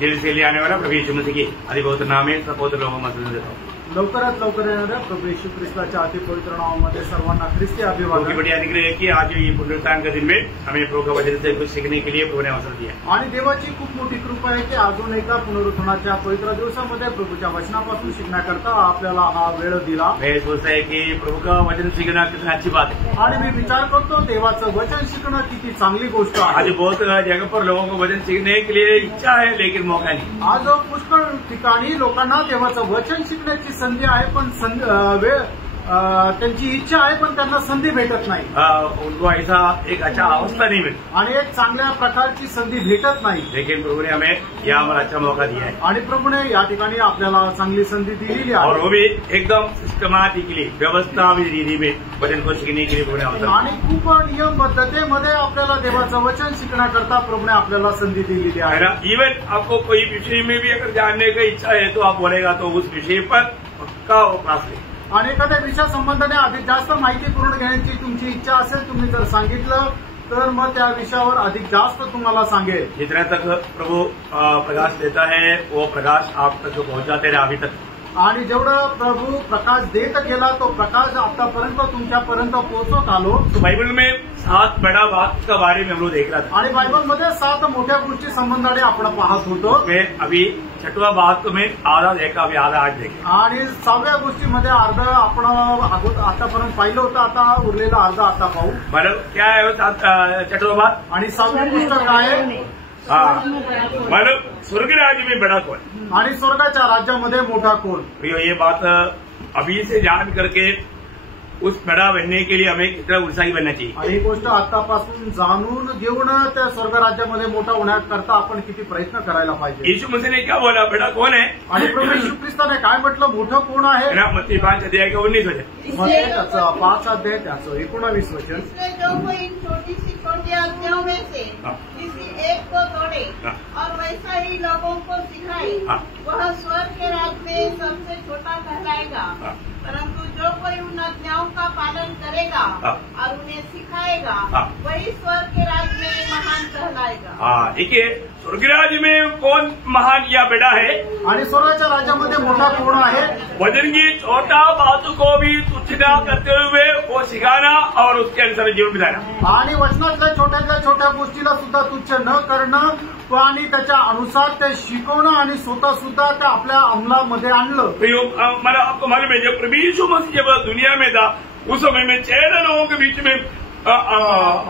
जल्द से आने वाला प्रभु यीशु मसीह की अति पवित्र नाम में सब पवित्र लोगों में देता हूँ। लवकरात लवकर येणाऱ्या प्रभू येशू ख्रिस्ताच्या अति पवित्र नावामध्ये सर्वांना ख्रिस्ती अभिवादन। बड़ी अनुग्रह है कि आज ये पुनरुत्थान के दिन में हमें प्रभु का वचन से कुछ सीखने के लिए प्रभु ने अवसर दिया आणि देवाची खूप मोठी कृपा आहे की अजून एका पुनरुत्थानाच्या पवित्र दिवसामध्ये प्रभूच्या वचनापासून शिकण्याकरता आपल्याला हा वेळ दिला। मैं सोचता है कि प्रभु का वचन सीखना कितनी अच्छी बात है आणि मी विचार करतो देवाचं वचन शिकणं किती चांगली गोष्ट आहे। आज बहुत जगह पर लोगों को वचन सीखने के लिए इच्छा है लेकिन मौका नहीं। आज पुष्कळ ठिकाणी लोकांना देवाचं वचन शिकण्याची संधी आहे पण त्यांची इच्छा आहे पण त्यांना संधी भेटत नाही। उनको ऐसा एक अच्छा अवस्था नहीं मिलती आणि एक चांगल्या प्रकारची संधी भेटत नाही। लेकिन प्रभु ने हमें यहाँ पर अच्छा मौका दिया है आणि प्रभूने या ठिकाणी आपल्याला चांगली संधी दिलेली आहे और वो भी एकदम सिस्टमॅटिकली व्यवस्था रीति में वचन को सीखने के लिए प्रभु ने अवसर आणि खूप नियमबद्धतेमध्ये आपल्याला देवाचं वचन शिकण्याकरता प्रभूने आपल्याला संधी दिलेली आहे ना। इवन आपको कोई विषय में भी अगर जानने की इच्छा है तो आप बोलेगा तो उस विषय पर पक्का क्लास ले आणि एखाद्या विषया संबंधाने अधिक जास्त माहिती पूर्ण घेण्याची तुमची इच्छा असेल तुम्ही जर सांगितलं तर मग त्या विषयावर अधिक जास्त तुम्हाला सांगेल। जितना तक प्रभु प्रकाश देता है वो प्रकाश आप तक पहुंचाते रहे अभी तक आणि जेवढं प्रभू प्रकाश देत गेला तो प्रकाश आतापर्यंत तुमच्यापर्यंत पोहोचत आलो। तो बाइबल में 7 बड़ा बात का बारे में हम लोग देख रहा था आणि बायबलमध्ये 7 मोठ्या गोष्टी संबंधाने आपण पाहत होतो। मैं अभी 6वां बात में आधा देखा अभी आधा आज देखे आणि 6व्या गोष्टीमध्ये अर्ध आपण आतापर्यंत पाहिलं होतं आता उरलेलं अर्ध आता पाहू। मतलब क्या है 6वां बात आणि 7वी गोष्ट काय आहे? मतलब स्वर्ग राज्य में बड़ा कौन आणि स्वर्गाच्या राज्यामध्ये मोठा कोण। ये बात अभी से जान करके उस बड़ा बनने के लिए हमें कितना उत्साही बनना चाहिए। आणि ही गोष्ट आतापासून जाणून घेऊन त्या स्वर्ग राज्यामध्ये मोठा होण्याकरता आपण किती प्रयत्न करायला पाहिजे। यीशु मसीह ने क्या बोला बड़ा कौन है आणि प्रभू येशू ख्रिस्ताने काय म्हटलं मोठं कोण आहे? मत्ती 5 अध्याय के 19 वचन मग त्याचं 5 अध्याय त्याचं 19 वचन जो कोई छोटी सी छोटी आज्ञाओं में से किसी एक को तोड़े और वैसा ही लोगों को सिखाए वह स्वर्ग के राज्य में सबसे छोटा कहलाएगा। परंतु जो कोई उन आज्ञाओं का पालन करेगा और उन्हें सिखाएगा वही स्वर्ग के राज्य में महान कहलाएगा। देखिए स्वर्ग राज्य में कौन महान या बड़ा है आणि स्वर्गाच्या राज्यामध्ये मोठा कोण आहे? वचन की छोटा बातों को भी तुच्छ न करते हुए वो सिखाना और उसके अनुसार जीवन बिताना आणि वचनातल्या छोट्यातल्या छोट्या गोष्टीला सुद्धा तुच्छ न करणं आणि त्याच्या अनुसार ते शिकवणं आणि स्वतः सुद्धा त्या आपल्या अंमलामध्ये आणलं। मतलब आपको मालूम है जब प्रभु यीशु मसीह जब दुनिया में था उस समय में 6 लोगों के बीच में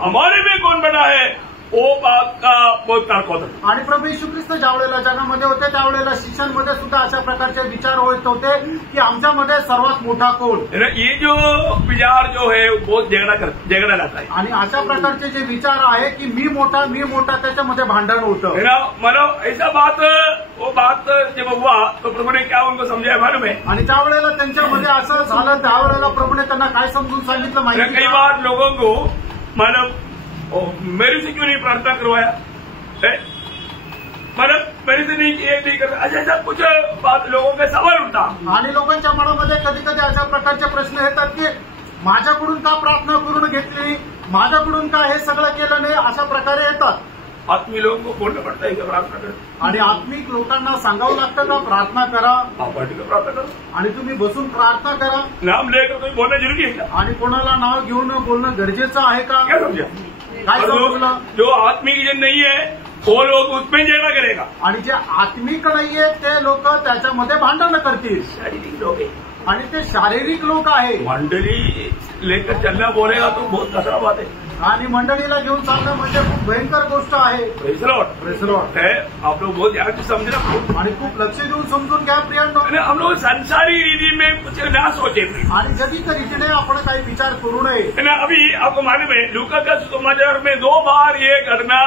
हमारे में कौन बड़ा है वो बात का बहुत तर्क होता। आणि प्रभू येशू ख्रिस्त ज्यावेळेला जगामध्ये होते त्यावेळेला शिष्यांमध्ये सुद्धा अशा प्रकारचे विचार होत होते की आमच्यामध्ये सर्वात मोठा कोण। ये जो विचार जो है बहुत झगड़ा रहता है आणि अशा प्रकारचे जे विचार आहे की मी मोठा त्याच्यामध्ये भांडण होतं। मतलब ऐसा वो बात जब हुआ तो प्रभु ने क्या उनको समझाया मालूम है? आणि त्यावेळेला त्यांच्यामध्ये असं झालं त्यावेळेला प्रभूने त्यांना काय समजून सांगितलं माहिती? कई बार लोगों को मतलब मेरे से क्यों नहीं प्रार्थना करवाया मतलब मेरे से नहीं कर ऐसा कुछ बात लोगों के सवाल उठता। आणि लोकांच्या मनामध्ये कधी कधी अशा प्रकारचे प्रश्न येतात की माझ्याकडून का प्रार्थना करून घेतली माझ्याकडून का हे सगळं केलं नाही अशा प्रकारे येतात। आत्मिक लोगों को बोलना पड़ता है कि प्रार्थना करो आणि आत्मिक लोकांना सांगावं लागतं का प्रार्थना करा प्रार्थना करो आणि तुम्ही बसून प्रार्थना करा नाम लेकर कोई बोलना जरूरी है क्या? आणि कोणाला नाव घेऊन बोलणं गरजेचं आहे का? क्या समझा? काय समजलं? जो आत्मिक जन नहीं है वो लोग उसमें झगड़ा करेगा आणि जे आत्मिक नाहीये ते लोक त्याच्यामध्ये भांडण करतील। शारीरिक लोग आणि ते शारीरिक लोक आहे। मंडली लेकर चलना बोलेगा तो बहुत खतरा बात है आणि मंडळीला घेऊन चालणं म्हणजे खूप भयंकर गोष्ट आहे। प्रेज लॉर्ड है आप लोग बहुत ध्यान से समझना आणि खूप लक्ष देऊन समजून घ्या प्रियांनो। हम लोग संसारी रीति में कुछ ना सोचे आणि जगत रीतीने आपण काही विचार करू नये। अभी आपको मालूम है लूका का सुसमाचार में 2 बार ये घटना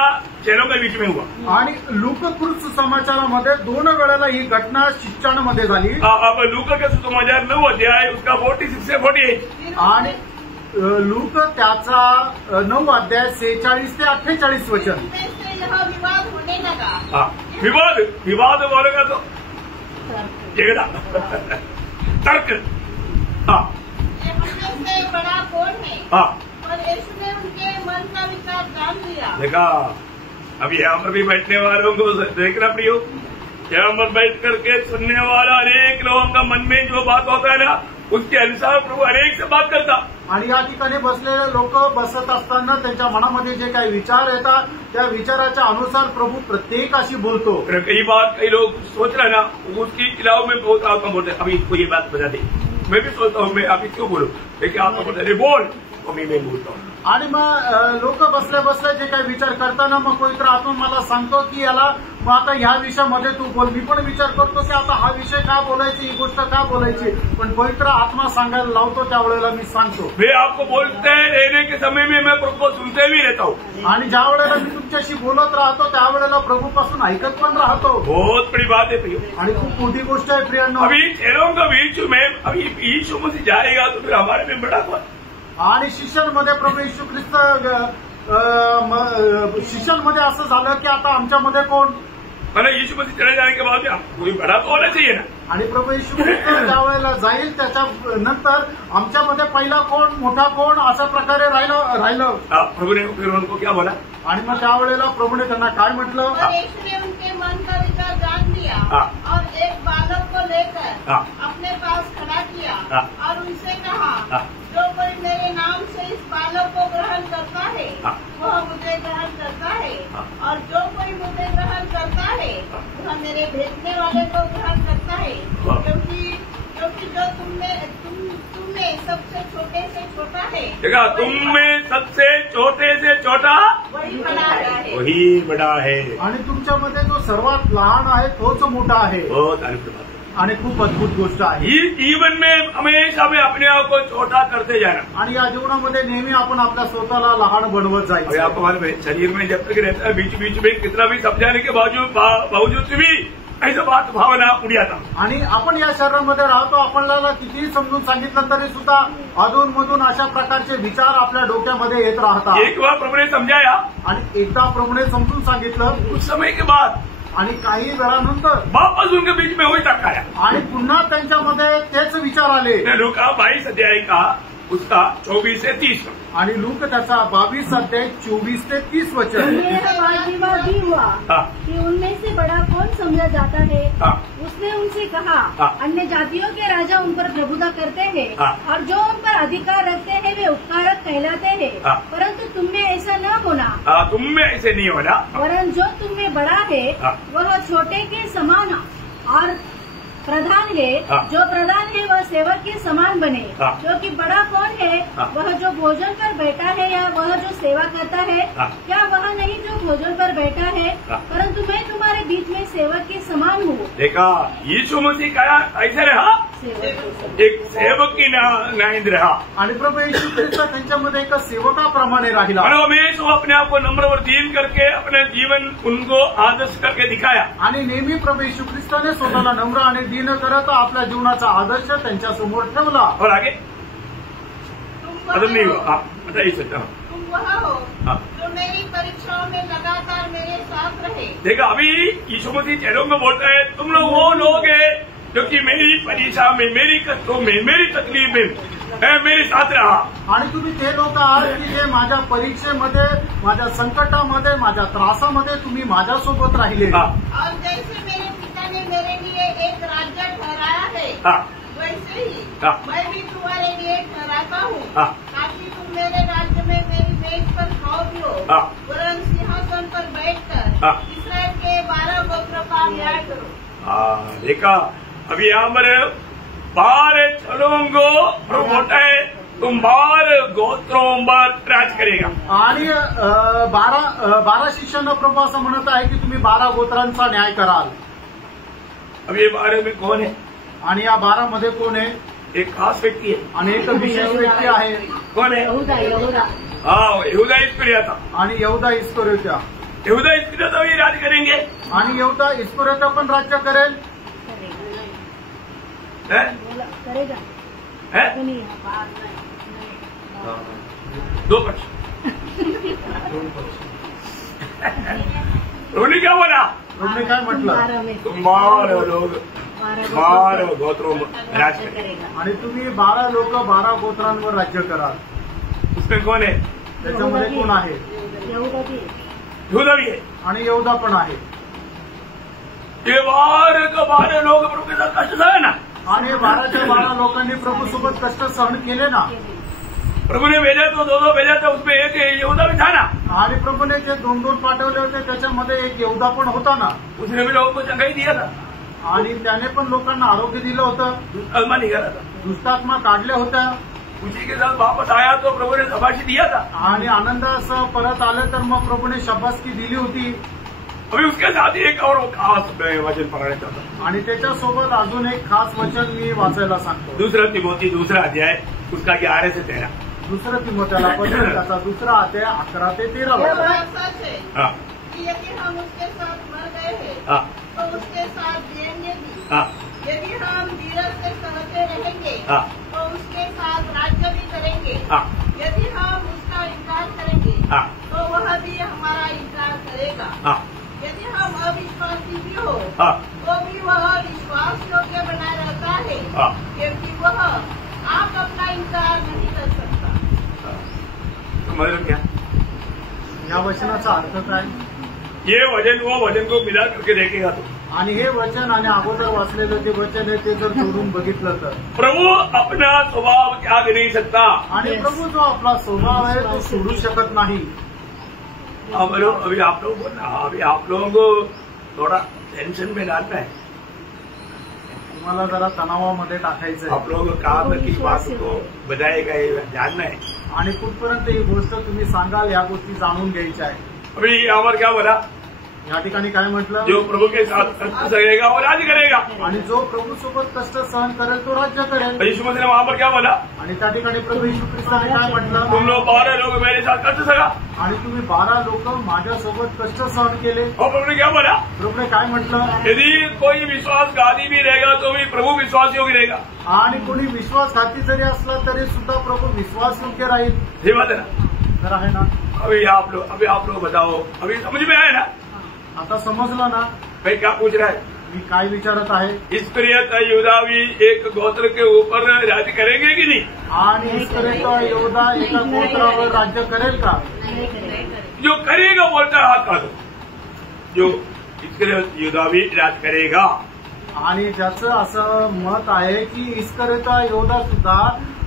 चेलों के बीच में हुआ आणि लूकाकृत सुसमाचारामध्ये 2 वेळेला ही घटना शिष्यांमध्ये झाली। अब लूका का सुसमाचार 9 अध्याय उसका 46 से 48 आणि लूक त्याचा 9 अध्याय 46 ते 48 वचन। विवाद होने लगा। विवाद बोलेगा तो झगड़ा तर्क। हमसे बड़ा कौन है? और यीशु ने उनके मन का विचार जान लिया। देखा अभी यहाँ पर भी बैठने वालों को देखना प्रियो, यहाँ पर बैठ करके सुनने वाला अनेक लोगों का मन में जो बात होता है ना उसके अनुसार प्रभु अनेक से बात करता। आणि या ठिकाणी बसलेले लोक बसत असताना त्यांच्या मनामध्ये जे काही विचार येतात त्या विचाराच्या अनुसार प्रभु प्रत्येकाशी बोलतो। कई बार कई लोग सोच रहे ना उसकी खिलाफ में बहुत आत्मा बोलते, अभी इसको ये बात बता दे, मैं भी सोचता हूँ मैं अभी क्यों बोलूं, लेकिन आत्मा बोलते अरे बोल, अभी मैं बोलता हूँ। आणि मग लोक बसल्या बसल्या जे काही विचार करताना मग पवित्र आत्मा मला सांगतो की याला मग आता ह्या विषयामध्ये तू बोल। मी पण विचार करतो की आता हा विषय का बोलायची, ही गोष्ट का बोलायची, पण पवित्र आत्मा सांगायला लावतो त्यावेळेला मी सांगतो। वे आपको बोलते रहने के समय में मैं प्रभु को सुनते भी रहता हूँ आणि ज्या वेळेला मी तुमच्याशी बोलत राहतो त्यावेळेला प्रभूपासून ऐकत पण राहतो। बहुत बड़ी बात है प्रियो, आणि खूप मोठी गोष्ट आहे प्रियांनो। अभी चेलों का बीच में अभी यीशु मसीह जाएगा तो फिर हमारे में बड़ा हुआ आणि शिष्यांमध्ये प्रभू येशू ख्रिस्त शिष्यांमध्ये असं झालं की आता आमच्यामध्ये कोण, मतलब यीशु मसीह चले जाने के बाद कोई बड़ा तो होना चाहिए ना। आणि प्रभू येशू ख्रिस्त ज्या वेळेला जाईल त्याच्या नंतर आमच्यामध्ये पहिला कोण, मोठा कोण, अशा प्रकारे राहिलं। प्रभु ने फिर उनको क्या बोला, आणि मग त्यावेळेला प्रभूने त्यांना काय म्हटलं, यीशु ने उनके मन का विचार जान लिया और एक बालक को लेकर अपने पास खड़ा किया और उनसे कहा, जो कोई मेरे नाम से इस बालक को ग्रहण करता है वह मुझे ग्रहण करता है, और जो कोई मुझे ग्रहण करता है वह मेरे भेजने वाले को ग्रहण करता है, क्योंकि जो तुम में सबसे छोटे से छोटा है, देखा तुम में सबसे छोटे से छोटा वही बड़ा है, वही बड़ा है। आणि तुमच्यामध्ये जो सर्वात लहान आहे तोच मोठा आहे। बहुत अद्भुत बात है आणि खूप अद्भुत गोष्ट आहे। ही जीवन में हमेशा में अपने आप को छोटा करते जाना, आणि या जीवनामध्ये नेहमी आपण आपल्या स्वतःला लहान बनवत और जायचं। आपको मालूम है शरीर में जब तक रहता है बीच बीच में कितना भी समझाने के बावजूद भी ऐसा बात भावना उड़ जाता। आणि आपण या शरीरामध्ये राहतो, आपल्याला कितीही समजून सांगितलं तरी सुद्धा अधून मधून अशा प्रकारचे विचार आपल्या डोक्यामध्ये येत राहतात। एक बार प्रभु ने समझाया आणि एकदा प्रभूने समजून सांगितलं, कुछ समय के बाद आणि काही वेळानंतर वापस उनके बीच में वही तक आया आणि पुन्हा त्यांच्यामध्ये तेच विचार आले। लूका 22 अध्याय का उसका 24 से 30 आणि लूक त्याचा 22 अध्याय 24 ते 30 वचन। वाद भी हुआ कि उनमें से बड़ा कौन समझा जाता है। उसने उनसे कहा, अन्य जातियों के राजा उन पर प्रभुता करते हैं और जो उन पर अधिकार रखते हैं वे उपकारक कहलाते हैं, परंतु तुम में ऐसा न होना। तुम में ऐसे नहीं होना, वरन जो तुम में बड़ा है वह छोटे के समान और प्रधान है, जो प्रधान है वह सेवक के समान बने। क्योंकि बड़ा कौन है, वह जो भोजन पर बैठा है या वह जो सेवा करता है, क्या वह नहीं जो भोजन पर बैठा है, परंतु मैं तुम्हारे बीच में सेवक के समान हूँ। देखा यीशु मसीह का ऐसे रहा, एक सेवक की नाइंद रहा, आणि प्रभू येशू ख्रिस्त त्यांच्यामध्ये एक सेवकाप्रमाणे राहिला। और हमेशा अपने आप को नम्र और दीन करके अपने जीवन उनको आदर्श करके दिखाया। आणि नेहमी प्रभू येशू ख्रिस्ताने स्वतःला नम्र आणि दीन करत आपल्या जीवनाचा आदर्श त्यांच्या समोर ठेवला। और आगे नहीं हुआ, बताइए सकता हूँ तुम वह हो जो मेरी परीक्षाओं में लगातार मेरे साथ रहे। देखा अभी यीशु मसीह चेलों को बोलता है तुम लोग वो लोग हैं जो कि मेरी परीक्षा में, मेरी कष्टों में, मेरी तकलीफ में मेरे साथ रहा। आणि तुम्ही ते लोक आहात की जे माझ्या परीक्षेमध्ये, माझ्या संकटामध्ये, माझ्या त्रासामध्ये तुम्ही माझ्यासोबत राहिले। और जैसे मेरे पिता ने मेरे लिए एक राज्य ठहराया है, वैसे ही मैं भी तुम्हारे लिए ठहराता हूँ, ताकि तुम मेरे राज्य में मेरी मेज पर खाओ पियो, वरन सिंहासन पर बैठकर इस्राएल के 12 गोत्र का न्याय करो। देखा अभी यहाँ पर 12 चलों को प्रभु बोलता है तुम 12 गोत्रों पर राज करेगा। आणि 12 शिष्यांना प्रभू असं म्हणत आहे की तुम्ही 12 गोत्रांचा न्याय कराल। अब ये 12 में कौन है, आणि या 12 मध्ये कोण आहे, एक खास व्यक्ती है आणि एक विशेष व्यक्ती आहे। कौन है, यहूदा इस्करियोता। आणि यहूदा इस्करियोता, यहूदा इस्करियोता भी राज करेंगे, आणि यहूदा इस्करियोता पण राज्य करेल। करेगा है दो पक्ष। उन्होंने क्या बोला, प्रभूने काय म्हटलं, तुम 12 लोग 12 गोत्रों पर राज करेंगे आणि तुम्ही 12 लोक 12 गोत्रांवर राज्य कराल। उसमें कौन है, त्याच्यामध्ये कोण आहे, यहूदा भी है, आणि यहूदा पण आहे. ये 12 लोग प्रभु के साथ कष्ट सहे ना, आणि 12 लोकांनी प्रभू सोबत कष्ट सहन केले ना. प्रभु ने भेजा तो 2 भेजा था, उसमें एक यहूदा भी था ना. आणि प्रभूने जे 2 पाठवले होते त्याच्यामध्ये एक यहूदा पण होता ना. उसने भी लोगों को चंगाई दिया था, आणि त्याने पण लोकांना आरोग्य दिलं होतं, दुष्टात्मा निघाला था. दुष्टात्मा काढल्या होत्या. उसी के साथ वापस आया तो प्रभु ने शाबाशी दिया था. आणि आनंदासह परत आले तर मग प्रभूने शाबासकी दिली होती. अभी उसके साथ ही एक और खास वचन पढ़ना चाहता हूँ. आणि त्याच्यासोबत अजून एक खास वचन मी वाचायला सांगतो. 2 तिमोथी 2 अध्याय उसका 11 से 13. 2 तिमोथेला पत्र त्याचा 2 अध्याय 11 ते 13 यह वाचा. बात सच है हाँ कि यदि हम उसके साथ मर गए हैं हाँ तो उसके साथ जिएंगे भी. हाँ यदि हम धीरज से सहते रहेंगे हाँ तो उसके साथ राज्य भी करेंगे. हाँ यदि हम उसका इनकार करेंगे हाँ तो वह भी हमारा इनकार करेगा. हाँ यदि हम अविश्वासी भी हो हाँ तो भी वह विश्वास योग्य बना रहता है, हाँ क्योंकि वह आप अपना इनकार नहीं कर सकता. समझ लो क्या या वचनाचा अर्थ काय? ये वचन वो वचन को मिला करके देखेगा तो आणि हे वचन आणि अगोदर वाचलेलं जे वचन आहे ते जर जोडून बघितलं तर प्रभु अपना स्वभाव त्याग नहीं सकता. आणि प्रभू जो आपला स्वभाव आहे तो सोडू शकत नाही. अभी आप लोग अभी आप लोगों को थोड़ा टेंशन में डालना है. तुम्हाला जरा तणावामध्ये टाकायचं आहे. आप लोगों को काम की बात को बताएगा ये जानना है. आणि कुठपर्यंत ही गोष्ट तुम्ही सांगाल या गोष्टी जाणून घ्यायच्या आहे. अभी यहाँ पर क्या बोला, या ठिकाणी काय म्हटलं? जो प्रभु के साथ कष्ट सहेगा वो राज करेगा. आणि जो प्रभू सोबत कष्ट सहन करेल तो राज्य करेल. यीशु मसीह ने वहाँ पर क्या बोला, आणि त्या ठिकाणी प्रभू येशू ख्रिस्ताने काय म्हटलं? तुम लोग 12 लोग मेरे साथ कष्ट सहा. आणि तुम्ही 12 लोक माझ्यासोबत कष्ट सहन केले. और प्रभु ने क्या बोला, प्रभूने काय म्हटलं? यदि कोई विश्वासघाती भी रहेगा तो भी प्रभु विश्वास योग्य रहेगा. आणि कोणी विश्वासघाती जरी असला तरी सुद्धा प्रभू विश्वासयोग्य राहील. ये बात है ना. तर आहे ना. अभी आप लोग बताओ, अभी समझ में आया ना. आता समजलं ना भाई क्या पूछ रहा है, मी काय विचारत आहे? इस्करियत यहूदावी एक गोत्र के ऊपर राज्य करेंगे कि नहीं. आणि इस्करियत यहूदा एका गोत्रावर राज्य करेल का? जो करेगा बोलता है हाथ काढो. जो इस्करियत यहूदावी राज्य करेगा. आणि ज्याचं असं मत आहे की इस्करियत यहूदा सुद्धा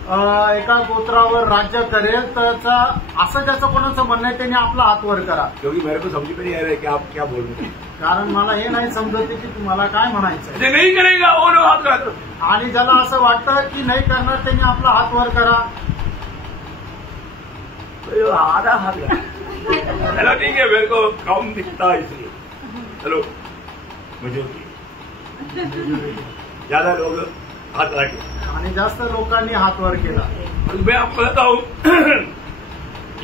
एका गोत्रावर राज्य करेल, त्याचा असं ज्याचं कोणाचं म्हणणं आहे त्यांनी आपला हात वर करा. क्योंकि मेरे को समझ में नहीं आ रहा है कि आप क्या बोल रहे हैं. कारण मला हे नाही समजत की तुम्हाला काय म्हणायचं. जो नहीं करेगा वो लोग हाथ काढो. आणि ज्याला असं वाटतं की नाही करणार त्यांनी आपला हात वर करा. आधा हाथ लगा. चलो ठीक है, मेरे को कम दिखता है इसलिए. चलो मुझे ज्यादा लोग हाथ लगे आणि जास्त लोकांनी हात वर केला. मैं आपको बताता हूँ,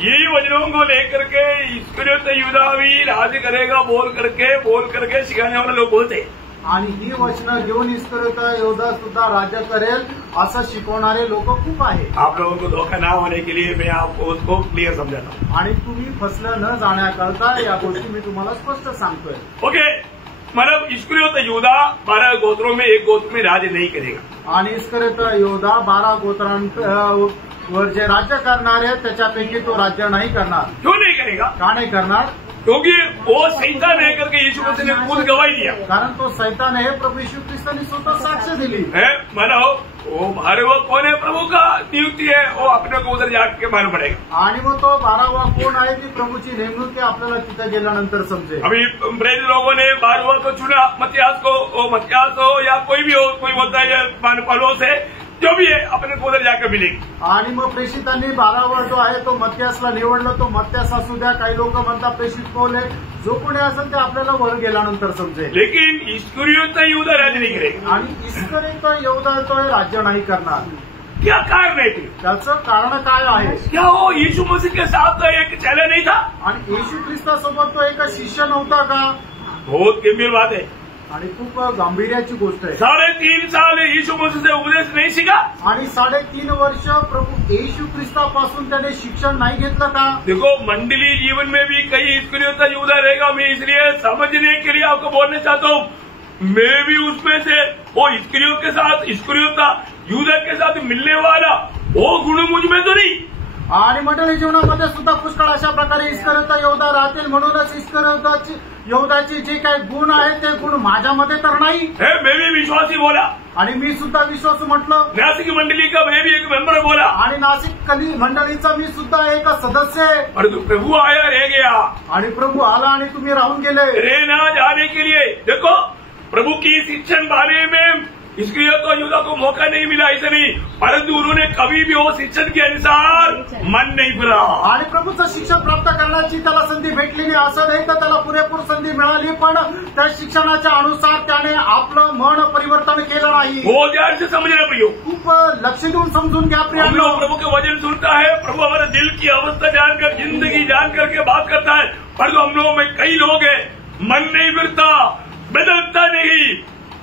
ये वचनों को लेकर के इस्करियत यहूदावी राज करेगा बोल करके सिखाने वाले लोग बोलते हैं. आणि ही वचनं घेऊन इस्करियत यहूदा सुद्धा राज्य करेल असं शिकवणारे लोक खूप आहेत. आप लोगों को धोखा ना होने के लिए मैं आपको उसको क्लियर समझाता हूँ. आणि तुम्ही फसलं न जाण्याकरता या गोष्टी मी तुम्हाला स्पष्ट सांगतोय. ओके, मतलब इस्करियत यहूदा 12 गोत्रों में एक गोत्र में राज्य नहीं करेगा. आणि इस्करियत यहूदा 12 गोत्रांवर जे राज्य करणार आहे त्याच्यापैकी तो राज्य नाही करणार. क्यों नहीं करेगा, का नाही करणार? क्योंकि वो सैतान है करके यीशु मसीह ने खुद गवाही दिया कारण तो सैतान है. प्रभु यीशु ख्रिस्ताने स्वतः साक्ष दिली है. मानो वो भारव कौन है, प्रभु का नियुक्ति है, वो अपने को उधर जाके मालूम पड़ेगा. आणि मग तो 12वा कोण आहे ती प्रभूची नेमणूक आहे आपल्याला तिथे गेल्यानंतर समजेल. अभी ब्रेज लोगों ने 12वां को चुना, मत्यास हो या कोई भी हो, कोई बोलता है पौलुस है, जो भी है अपने को उधर जाकर मिलेगी. आणि मग प्रेषितांनी 12वा जो आहे तो मत्यासला निवडलं. तो मत्यास असू द्या, काही लोक म्हणतात प्रेषित कोण आहे, जो कोणी असेल ते आपल्याला वर गेल्यानंतर समजेल. लेकिन इस्करियत यहूदा राज्य नहीं करेगा. आणि इस्करियत यहूदा तो राज्य नाही करणार. क्या कारण है? त्याचं कारण काय आहे? क्या वो यीशु मसीह के साथ एक चेला नहीं था? आणि येशू ख्रिस्तासोबत तो एक शिष्य नव्हता का? बहुत गंभीर बात है आणि खूप गांभीर्याची गोष्ट आहे. 3.5 साल यीशु मसीह से उपदेश नहीं सीखा. आणि 3.5 वर्ष प्रभू येशू ख्रिस्तापासून त्याने शिक्षण नाही घेतलं का? देखो, मंडली जीवन में भी कई इस्करियत यहूदा रहेगा. मैं इसलिए समझने के लिए आपको बोलना चाहता हूँ, मैं भी उसमें से वो इस्करियत यहूदा के साथ मिलने वाला वो गुण मुझ में तो नहीं. आणि मंडळी जीवनामध्ये सुद्धा पुष्कळ अशा प्रकारे इस्करियोत यहूदा राहतील. म्हणूनच यहूदाचे जे काही गुण आहेत ते गुण माझ्यामध्ये तर नाही. मैं भी विश्वासी बोला आणि मी सुद्धा विश्वास म्हटलं. नासिक मंडली का मैं भी एक मेंबर बोला आणि नाशिक मंडळीचा मी सुद्धा एक सदस्य आहे. परंतु प्रभु आया रह गया आणि प्रभू आला आणि तुम्ही राहून गेले. रहना जाने के लिए देखो प्रभु की शिक्षण बारे में इस्करियोत और यहूदा को मौका नहीं मिला, ऐसा नहीं, परंतु उन्होंने कभी भी वो शिक्षण के अनुसार मन नहीं फिरा. आणि प्रभूचं शिक्षण प्राप्त करण्याची त्याला संधी भेटली नाही असं नाही तर त्याला पुरेपूर संधी मिळाली, पण त्या शिक्षणाच्या अनुसार त्याने आपलं मन परिवर्तन केलं नाही. वो ध्यान से समझना प्रियो, खूप लक्ष देऊन समजून घ्या हम प्रियांनो. लोग प्रभु के वचन सुनता है, प्रभु हमारे दिल की अवस्था जानकर जिंदगी जान करके बात करता है, परंतु हम लोगों में कई लोग हैं मन नहीं फिरता, बदलता नहीं,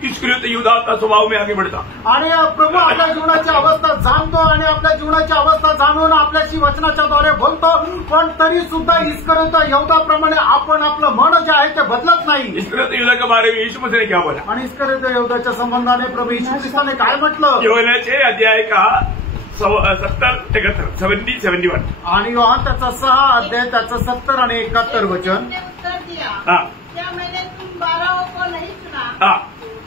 इस्करियोत यहूदा का स्वभाव में आगे बढ़ता. आणि प्रभू आपल्या जीवनाची अवस्था जाणतो आणि आपल्या जीवनाची अवस्था जाणून आपल्याशी वचनाच्या द्वारे बोलतो, पण तरी सुद्धा इस्करियोत यहूदाप्रमाणे आपण आपलं मन जे आहे ते बदलत नाही. इस्करियोत यहूदा के बारे में यीशु मसीह ने क्या बोला? आणि इस्करियोत यहूदाच्या संबंधाने प्रभू येशू ख्रिस्ताने काय म्हटलं? यूहन्ना 6 अध्याय का 70-71 आणि योहान त्याचा 6 अध्याय त्याचं 70 आणि 71 वचन. उसने उत्तर दिया, हाँ. क्या मैंने तुम 12 को नहीं चुना? हाँ.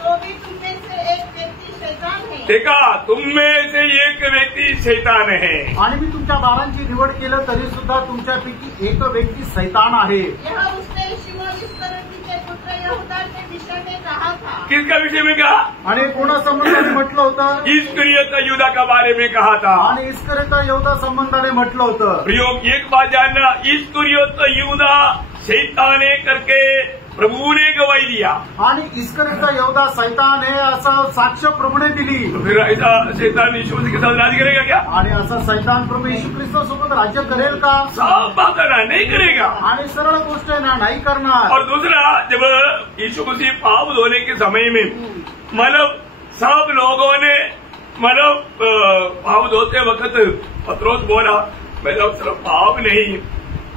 तो भी तुम में से एक व्यक्ति शैतान है. देखा, तुम में से एक व्यक्ति शैतान है. आणि मी तुमच्या 12 निवड केलं तरी सुद्धा तुमच्यापैकी एक व्यक्ती सैतान आहे. यह उसने शिमोन इस्करियोती के पुत्र यहूदा के विषय में कहा था. किसका विषय में कहा? आणि कोणा संबंधाने म्हटलं होतं? इस्करियोत यहूदा के बारे में कहा था. आणि इस्करियोत यहूदा संबंधाने म्हटलं होतं. प्रियोग, एक बात जानना, इस्करियोत यहूदा शैतान है करके प्रभु ने गवाही दिया. आणि इस्करियोत यहूदा सैतान है असं साक्ष प्रभूने दिली. तो फिर ऐसा शैतान यीशु मसीह के साथ राज करेगा क्या? आणि असं सैतान प्रभू येशू ख्रिस्तासोबत राज्य करेल का? साफ बात है ना, नहीं करेगा. आणि सरळ गोष्ट आहे ना, नाही करणार. और दूसरा, जब यीशु मसीह पाप धोने के समय में मतलब सब लोगों ने पाप धोते वक्त पत्रोस बोला, मेरा सिर्फ पाप नहीं,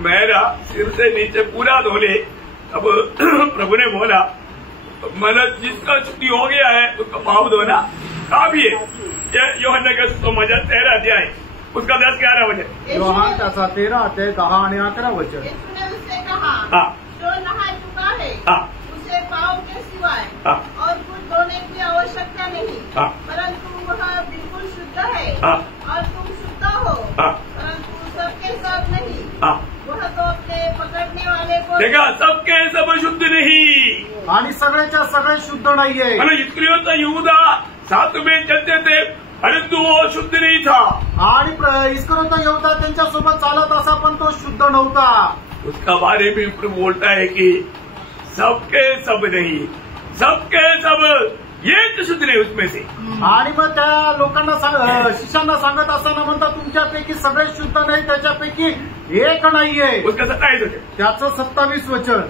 मेरा सिर से नीचे पूरा धो ले. अब प्रभु ने बोला, मतलब जिसका छुट्टी हो गया है उसका पाप धोना काफी है. यूहन्ना का 13 अध्याय उसका 10-11 वचन. योहान त्याचा 13 अध्याय 10 आणि 11 वचन. यीशु ने उससे कहा, हाँ. जो नहा चुका है हाँ. उसे पाँव के सिवाय हाँ. और कुछ धोने की आवश्यकता नहीं. हाँ. परंतु वह बिल्कुल शुद्ध है. हाँ. और तुम शुद्ध हो. हाँ. परंतु सबके सब नहीं. हाँ. वह तो अपने पकड़ने वाले को देखा, सबके सब शुद्ध नहीं. आणि सगळ्याच्या सगळे शुद्ध नाहीये. मतलब इस्करियोत यहूदा साथ में चलते थे, परंतु वो शुद्ध नहीं था. आणि इस्करियोत यहूदा त्यांच्यासोबत चालत असा पण तो शुद्ध नव्हता. उसका बारे में प्रभु बोलता है कि सबके सब नहीं, सबके सब एक शुद्ध नहीं उसमें से. आणि मग त्या लोकांना शिष्यांना सांगत असताना म्हणतात, तुमच्यापैकी सगळे शुद्ध नाही, त्याच्यापैकी एक नाहीये. उसका 27 वचन. त्याचं 27 वचन.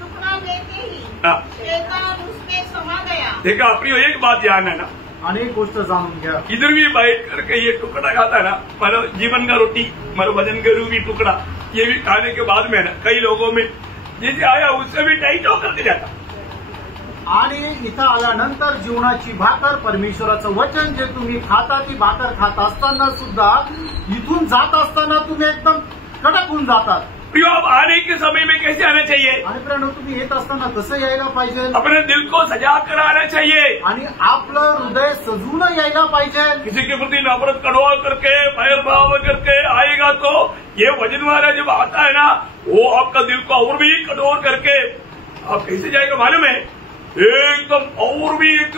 टुकड़ा लेते ही हाँ. शैतान उसमें समा गया. देखा प्रियो, एक बात ध्यान है ना, आणि एक गोष्ट जाणून घ्या. इधर भी बैठ करके ये टुकड़ा खाता ना, मतलब जीवन का रोटी, मतलब वजन का रूपी टुकड़ा, ये भी खाने के बाद में ना कई लोगों में जैसे आया उससे भी टाइट होकर के जाता. आणि इथं आल्यानंतर जीवनाची भाकर, परमेश्वराचं वचन जे तुम्ही खाता ती भाकर खात असताना सुद्धा इथून जात असताना तुम्ही एकदम कडक होऊन जातात. प्रियो, अब आने के समय में कैसे आना चाहिए? आणि प्रियांनो, तुम्ही येत असताना कसं यायला पाहिजे? अपने दिल को सजा कर आना चाहिए. आणि आपलं हृदय सजवून यायला पाहिजे. किसी के प्रति नफरत कड़वा करके, भय भाव करके आएगा तो ये वजन वाला जब आता है ना, वो आपका दिल को और भी कठोर करके आप कैसे जाएगा मालूम है? एकदम और भी एक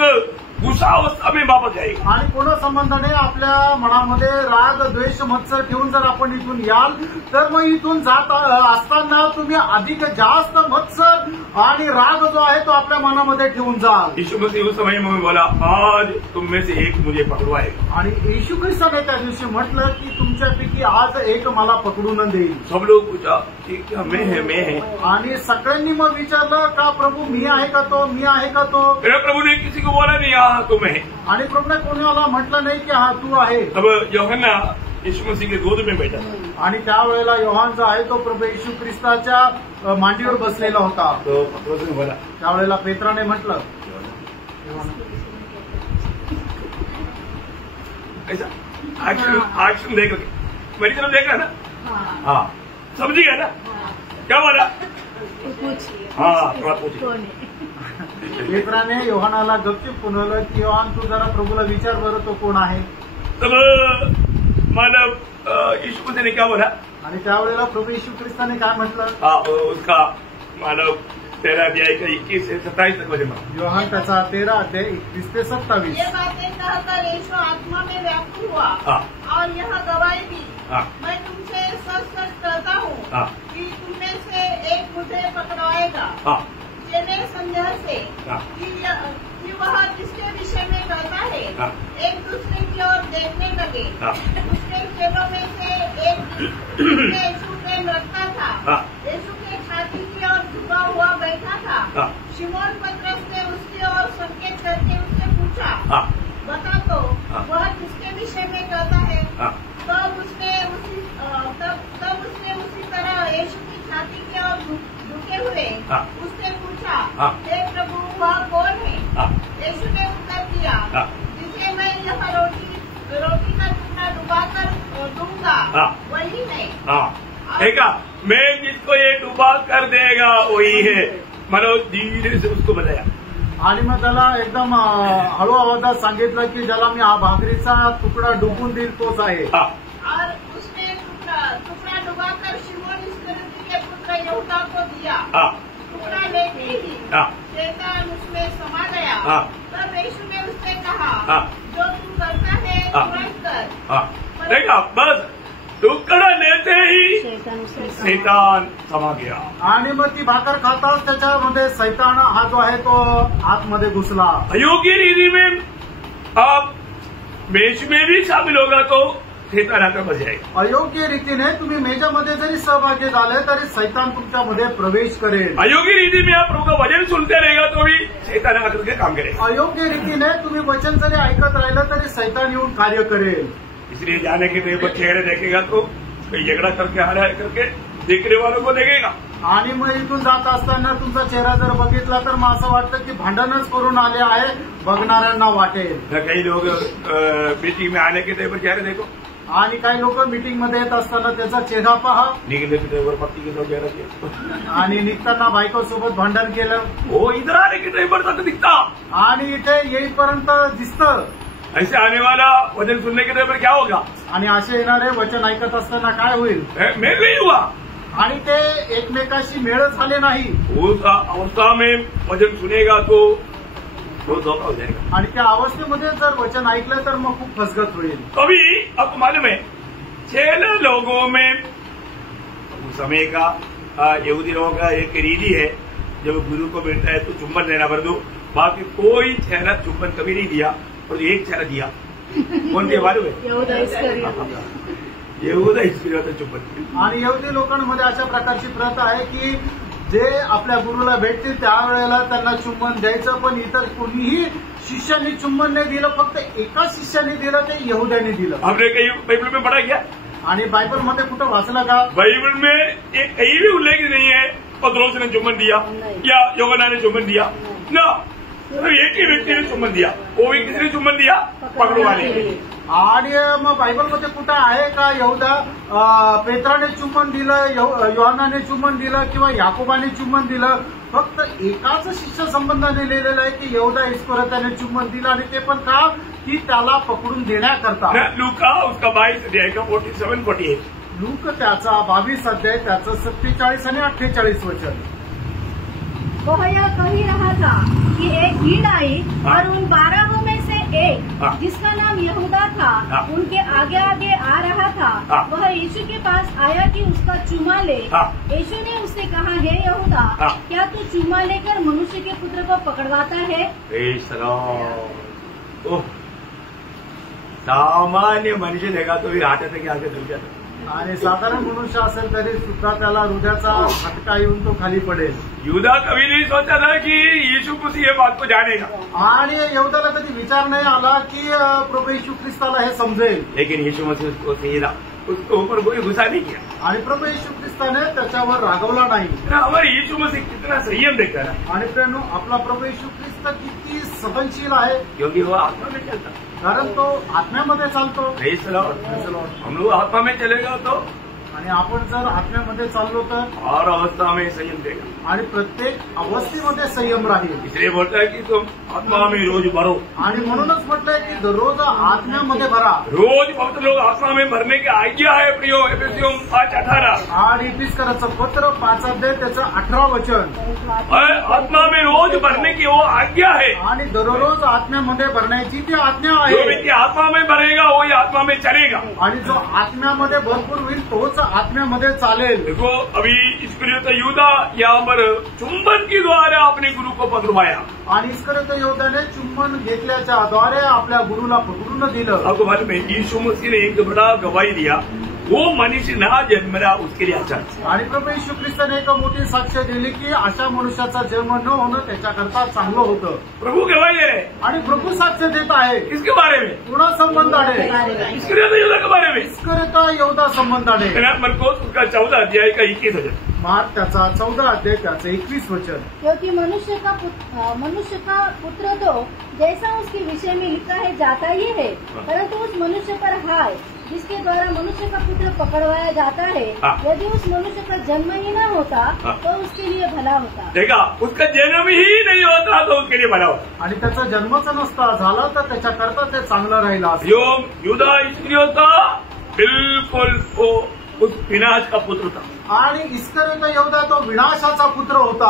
गुस्सा अवस्था में वापस जाएगा. आणि कोणा संबंधाने आपल्या मनामध्ये राग, द्वेष, मत्सर ठेवून जर आपण इथून याल तर मग इथून जात असताना तुम्ही अधिक जास्त मत्सर आणि राग जो आहे तो आपल्या मनामध्ये ठेवून जाल. यीशु मसीह उस समय में बोला, आज तुम में से एक मुझे पकड़वाएगा. आणि येशू ख्रिस्ताने त्या दिवशी म्हटलं की तुमच्यापैकी आज एक मला पकडून देईल. सब लोग पूछा कि क्या मैं है. आणि सगळ्यांनी मग विचारलं का प्रभू मी आहे का तो, मी आहे का तो? मेरा प्रभु ने किसी को बोला नहीं, हाँ तुम है. आणि प्रभूने कोणाला म्हटलं नाही की हा तू आहे. अब यूहन्ना यीशु मसीह के गोद में बैठा. आणि त्यावेळेला योहान जो आहे तो प्रभू येशू ख्रिस्ताच्या मांडीवर बसलेला होता. तो पत्रोस ने बोला, त्यावेळेला पेत्राने म्हटलं, ऐसा एक्शन देख रहे. मेरी तरफ देख रहा ना? हाँ हाँ, समझी गया ना? हाँ क्या बोला? तो पूछिए हाँ, थोड़ा पूछिए. कौन है? पेत्राने योहानाला गपचूप पुनवलं की योहान तू जरा प्रभूला विचार बरं तो कोण आहे. तब मानव यीशु मसीह ने क्या बोला? आणि त्यावेळेला प्रभू येशू ख्रिस्ताने काय म्हटलं. हाँ, उसका मानव 13 अध्याय का 21 से 27 तक मुझे मालूम. योहान त्याचा 13 अध्याय 21 ते 27. ये बातें कहकर यीशु आत्मा में व्याकुल हुआ हाँ. और यह गवाही दी, हाँ. मैं तुमसे सच सच कहता हूँ हाँ. कि तुम में से एक मुझे पकड़वाएगा. हाँ. चेले संदेह से हाँ. कि वह जिसके विषय में कहता है हाँ. एक दूसरे की ओर देखने लगे. हाँ. उसके चेलों में से एक जिसने यीशु प्रेम रखता था, हाँ. यीशु के छाती की ओर झुका हुआ बैठा था. हाँ. शिमोन पतरस ने उसकी ओर संकेत करके उससे पूछा, हाँ. बता तो हाँ. वह किसके विषय में कहता है. हाँ. तब उसने उसी तरह यीशु की छाती की ओर झुके हुए हाँ. उससे पूछा, हाँ. हे प्रभु वह कौन है. हाँ. यीशु ने उत्तर दिया, हाँ. जिसे मैं यह रोटी का टुकड़ा डुबाकर दूंगा, हाँ. वही है. हाँ, देखा, मैं जिसको ये डुबा कर देगा वही है. मनोज धीरे से उसको बताया. आणि मग त्याला एकदम हळू आवाजात सांगितलं की ज्याला मी हा भाकरीचा तुकडा डुबून देईल तोच आहे. हाँ. और उसने टुकड़ा डुबाकर शिमोन इस्करियोती के पुत्र यहूदा को दिया. हाँ. टुकड़ा लेते ही हाँ. शैतान उसमें समा गया. हाँ. तब यीशु ने उससे कहा, हाँ. जो तू करता है हाँ. तुरंत कर. हाँ, देखा, बस टुकड़ा लेते ही शैतान उसमें समा- शैतान समा गया. आणि मग ती भाकर खाताच त्याच्यामध्ये सैतान हा जो आहे तो आतमध्ये घुसला. अयोग्य रीति में आप मेष में भी शामिल होगा तो शैतान आकर बस जाएगा. अयोग्य रीतीने तुम्ही मेजामध्ये जरी सहभागी झाले तरी सैतान तुमच्यामध्ये प्रवेश करेल. अयोग्य रीति में आप प्रभु का वचन सुनते रहेगा तो भी शैतान आकर के काम करेगा. अयोग्य रीतीने तुम्ही वचन जरी ऐकत राहिलं तरी सैतान येऊन कार्य करेल. इसलिए जाने के लिए वो चेहरे देखेगा तो कोई झगड़ा करके आ रहा है करके देखने वालों को देखेगा. आणि मग इथून जात असताना तुमचा चेहरा जर बघितला तर मग असं वाटतं की भांडणच करून आले आहे, बघणाऱ्यांना वाटेल. न कई लोग मीटिंग में आने के टाइम पर चेहरे देखो, आणि काही लोक मीटिंग मध्ये येत असताना त्याचा चेहरा पहा निकलने के टाइम पर पत्नी के साथ चेहरा किया. आणि निघताना बायकोसोबत भांडण केलं वो इधर आने के टाइम पर तक दिखता. आणि इथे येईपर्यंत दिसतं. ऐसे आने वाला वचन सुनने के टाइम पर क्या होगा. आणि असे येणारे वचन ऐकत असताना काय होईल. मेल नहीं हुआ. आणि ते एकमेकाशी मेळ झाले नाही. उस अवस्था में वचन सुनेगा तो धोखा हो जाएगा. आणि त्या अवस्थेमध्ये जर वचन ऐकलं तर मग खूप फसगत होईल. कभी आपको मालूम है 6 लोगों में उस समय का यहूदी लोगों का एक रीति है, जब गुरु को मिलता है तो चुम्बन देना भर दो. बाकी कोई चेहरा चुम्बन कभी नहीं दिया और एक चेहरा दिया. कौन दिया मालूम है? यहूदा इस्करियोती. यहूदा इस्करियोती चुम्बन. आणि यहुदी लोकांमध्ये अशा प्रकारची प्रथा आहे की जे आपल्या गुरुला भेटतील त्यावेळेला त्यांना चुंबन द्यायचं, पण इतर कोणीही शिष्याने चुंबन नाही दिलं, फक्त एका शिष्याने दिलं, ते यहुद्याने दिलं. हमने कहीं बाइबल में पढ़ा क्या? आणि बायबलमध्ये कुठं वाचलं का? बाइबल में एक कहीं भी उल्लेख नहीं है पत्रोस ने चुम्बन दिया या योहन्ना ने चुम्बन दिया ना. एक ही व्यक्ति ने चुम्बन दिया, वो भी किसने चुम्बन दिया? पकड़वाने के लिए. आणि मग बायबलमध्ये कुठं आहे का यहुदा पेत्राने चुंबन दिलं, योहानाने चुंबन दिलं किंवा याकोबाने चुंबन दिलं? फक्त एकाच शिष्य संबंधाने लिहिलेलं आहे की यहुदा इस्करियोतीने चुंबन दिलं, आणि ते पण का की त्याला पकडून देण्याकरता. लूका उसका 22 अध्याय का 47-48. लूक त्याचा 22 अध्याय त्याचं 47 आणि 48 वचन. वह यह कह ही रहा था कि एक भीड़ आई हाँ. और उन 12 में से एक हाँ. जिसका नाम यहूदा था हाँ. उनके आगे आगे आ रहा था. हाँ. वह यीशु के पास आया कि उसका चूमा ले. हाँ. यीशु ने उससे कहा, हे यहूदा, हाँ. क्या तू चूमा लेकर मनुष्य के पुत्र को पकड़वाता है? ओह, सामान्य मनुष्य देगा तो भी हार्ट अटैक आगे चल जाता. आणि साधारण मनुष्य असेल तरी सुद्धा त्याला हृदयाचा झटका येऊन तो खाली पडेल. यहूदा कभी नहीं सोचा था कि यीशु मसीह ये बात को जानेगा. आणि यहुदाला कधी विचार नाही आला की प्रभू येशू ख्रिस्ताला हे समजेल. लेकिन यीशु मसीह उसको सीधा उसके ऊपर कोई गुस्सा नहीं किया. आणि प्रभू येशू ख्रिस्ताने त्याच्यावर रागवला नाही. हमारे यीशु मसीह कितना संयम देखा है, आणि प्रेरणू आपला प्रभू येशू ख्रिस्त किती सहनशील आहे, क्योंकि वो आत्मा में चलता. कारण तो आत्म्यामध्ये चालतो. Praise the Lord. हम लोग आत्मा में चलेगा तो आणि आपण जर आत्म्यामध्ये चाललो तर हर अवस्था में संयम देगा. आणि प्रत्येक अवस्थेमध्ये संयम राहील. इसलिए बोलता है कि तुम आत्मा में रोज भरो. आणि म्हणूनच म्हटलंय की दररोज आत्म्यामध्ये भरा. रोज भक्त लोग आत्मा में भरने की आज्ञा है प्रियो. एफेसियों 5:18. आणि इफिसकरांचं पत्र 5 अध्याय त्याचं 18 वचन. आत्मा में रोज भरने की वो आज्ञा है. आणि दररोज आत्म्यामध्ये भरण्याची ती आज्ञा जो आहे. व्यक्ति आत्मा में भरेगा वही आत्मा में चलेगा. आणि जो आत्म्यामध्ये भरपूर होईल तोच आत्म्यामध्ये चालेल. देखो अभी इस्करियोत यहूदा यहाँ पर चुंबन के द्वारा अपने गुरु को पकड़वाया. आणि इस्करियोत यहूदाने चुंबन घेतल्याच्या द्वारे आपल्या गुरुला पकडून दिलं. आपको मालूम है यीशु मसीह ने एक बड़ा गवाही दिया. वो मनुष्य ना जन्मला उसके लिए अच्छा. आणि प्रभू येशू ख्रिस्ताने एक मोठी साक्ष दिली की अशा मनुष्याचा जन्म न होणं त्याच्याकरता चांगलं होतं. प्रभु गवाही दे रहे. आणि प्रभू साक्ष देत आहे. किसके बारे में? पुन्हा संबंध आहे. इस्करियोत यहूदा के बारे में. इस्करियोत यहूदा संबंध आहे. मरकोस उसका 14 अध्याय का 21 वचन. मार्क त्याचा 14 अध्याय त्याचं 21 वचन. क्योंकि मनुष्य का पुत्र तो जैसा उसके विषय में लिखा है जाता ही है, परंतु उस मनुष्य पर हाय जिसके द्वारा मनुष्य का पुत्र पकड़वाया जाता है. यदि उस मनुष्य का जन्म ही न होता तो उसके लिए भला होता. देखा उसका जन्म ही नहीं होता तो उसके लिए भला होता. आणि त्याचा जन्मच नसता झाला तर त्याच्याकरता ते चांगलं राहिलं असतं. यहूदा इस्करियोत बिल्कुल वो उस विनाश का पुत्र था. आणि इस्करियोत यहूदा तो विनाशाचा पुत्र होता.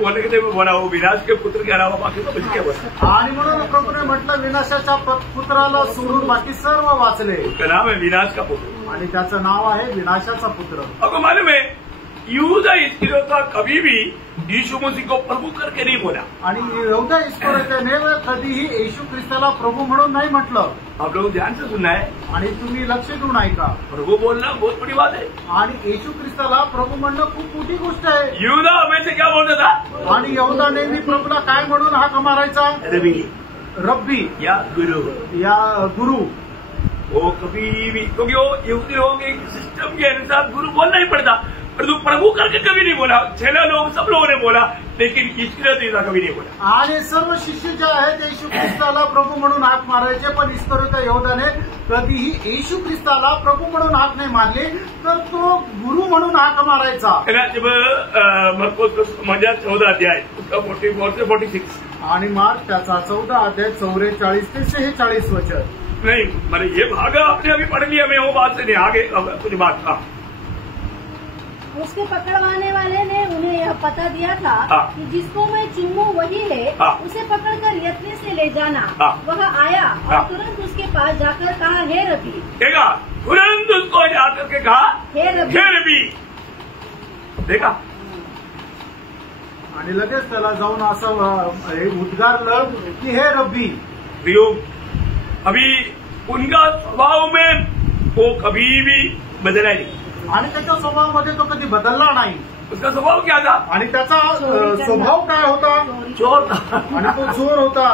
बोलने के बोला वो विनाश के पुत्र के अलावा बाकी सब क्या बोला. आणि म्हणून प्रभूने म्हटलं विनाशाच्या पुत्राला सोडून बाकी सर्व वाचले. उसका नाम है विनाश का पुत्र. आणि त्याचं नाव आहे विनाशाचा पुत्र. आपको मालूम है यहूदा इस्करियोत कभी भी यीशु मसीह को प्रभु करके नहीं बोला. आणि यहूदा इस्करियोतने कधीही येशू ख्रिस्ताला प्रभू म्हणून नाही म्हटलं. आप लोग ध्यान से सुनना है. आणि तुम्ही लक्ष देऊन ऐका. प्रभु बोलना बहुत बड़ी बात है. आणि येशू ख्रिस्ताला प्रभू म्हणणं खूप मोठी गोष्ट आहे. यहूदा हमेशा क्या बोलता था? आणि यहूदा नेहमी प्रभूला काय म्हणून हाक मारायचा? रबी रब्बी या गुरु. या गुरु. वो कभी भी क्योंकि वो यहूदी लोगों के सिस्टम के अनुसार गुरु बोलना ही पड़ता. परंतु प्रभु करके कभी नहीं बोला. छेला लोग सब लोगों ने बोला लेकिन इस्करियोत यहूदा कभी नहीं बोला. आणि सर्व शिष्य जे आहेत येशू ख्रिस्ताला प्रभु म्हणून हाक मारायचे, पण इस्करियोत यहूदाने कधीही येशू ख्रिस्ताला प्रभु म्हणून हाक नाही मारली तर तो गुरु म्हणून हाक मारायचा. जब मरकोस 14 अध्याय उसका 44 से 46. आणि मार्क त्याचा 14 अध्याय 44 ते 46 वचन. नहीं मैंने ये भाग आपने अभी पढ़ लिया. मैं वो बात से नहीं आगे कुछ बात था. उसके पकड़वाने वाले ने उन्हें यह पता दिया था कि जिसको मैं चूमूं वही है. उसे पकड़कर यत्न से ले जाना. वह आया और तुरंत उसके पास जाकर कहा, हे रबी. देखा तुरंत उसको जाकर के कहा, हे रबी. देखा आणि लगेच त्याला जाऊन असं उद्गारलं की हे रब्बी. अभी उनका स्वभाव में वो कभी भी बदला नहीं. आणि त्याच्या स्वभावामध्ये तो कधी बदलला नाही. उसका स्वभाव क्या था? आणि त्याचा स्वभाव काय होता? चोर था. आणि तो चोर होता.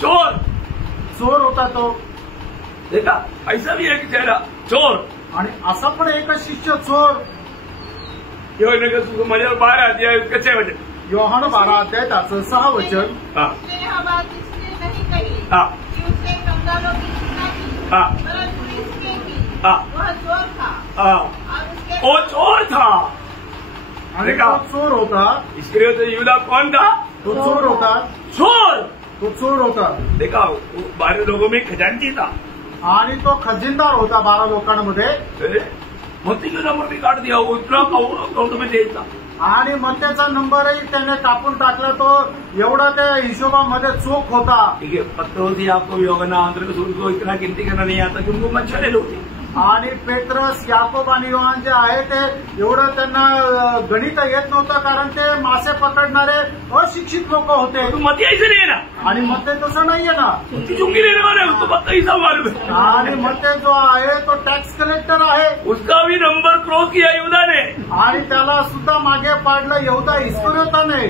चोर होता तो. देखा ऐसा भी एक चेहरा चोर. आणि असा पण एक शिष्य चोर. माझ्या 12 अध्याय उसका 6 वचन. योहान 12 अध्याय त्याचं 6 वचन. वो चोर था. आणि तो चोर होता. इस्करियोत यहूदा कौन था? तो चोर होता. तो चोर होता. देखा 12 लोगों में खजांची था. आणि तो खजिनदार होता 12 लोकांमध्ये. मोती का नंबर भी काट दिया. उतना अकाउंट में द्यायचा. आणि मत्याचा नंबरही त्याने कापून टाकला. तो एवढा त्या हिशोबामध्ये चोख होता. ठीक है. पत्रोसी आपको भी होगा ना. उनको इतना गिनती करना नहीं आता कि उनको मच्छरे होती. आणि पेत्रस, याकोब आणि योहान जे आहे ते एवढं त्यांना गणित येत नव्हतं, कारण ते मासे पकडणारे अशिक्षित लोक होते. मती ऐसे नहीं है ना. आणि मते तसं नाहीये ना. चुंगी लेने वाला है उसको पक्का हिसाब मालूम है. आणि मते जो आहे तो टॅक्स कलेक्टर आहे. उसका भी नंबर क्रॉस किया यहूदा ने. आणि त्याला सुद्धा मागे पाडलं यहूदा इस्करियोताने.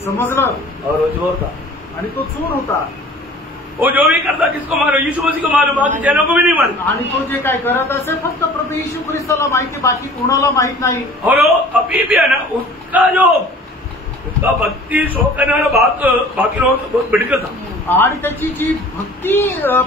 समजलं. और वो चोर था. आणि तो चोर होता. वो जो भी करता किसको मालूम? यीशु मसीह को मालूम. बाकी जैनों को भी नहीं मालूम. आणि तो जे काय करत असे फक्त प्रभू येशू ख्रिस्ताला माहिती, बाकी कोणाला माहित नाही. और अभी भी है ना उसका भक्ति शो करने वाला बात बाकी लोगों से बहुत बढ़कर था. आणि त्याची जी भक्ती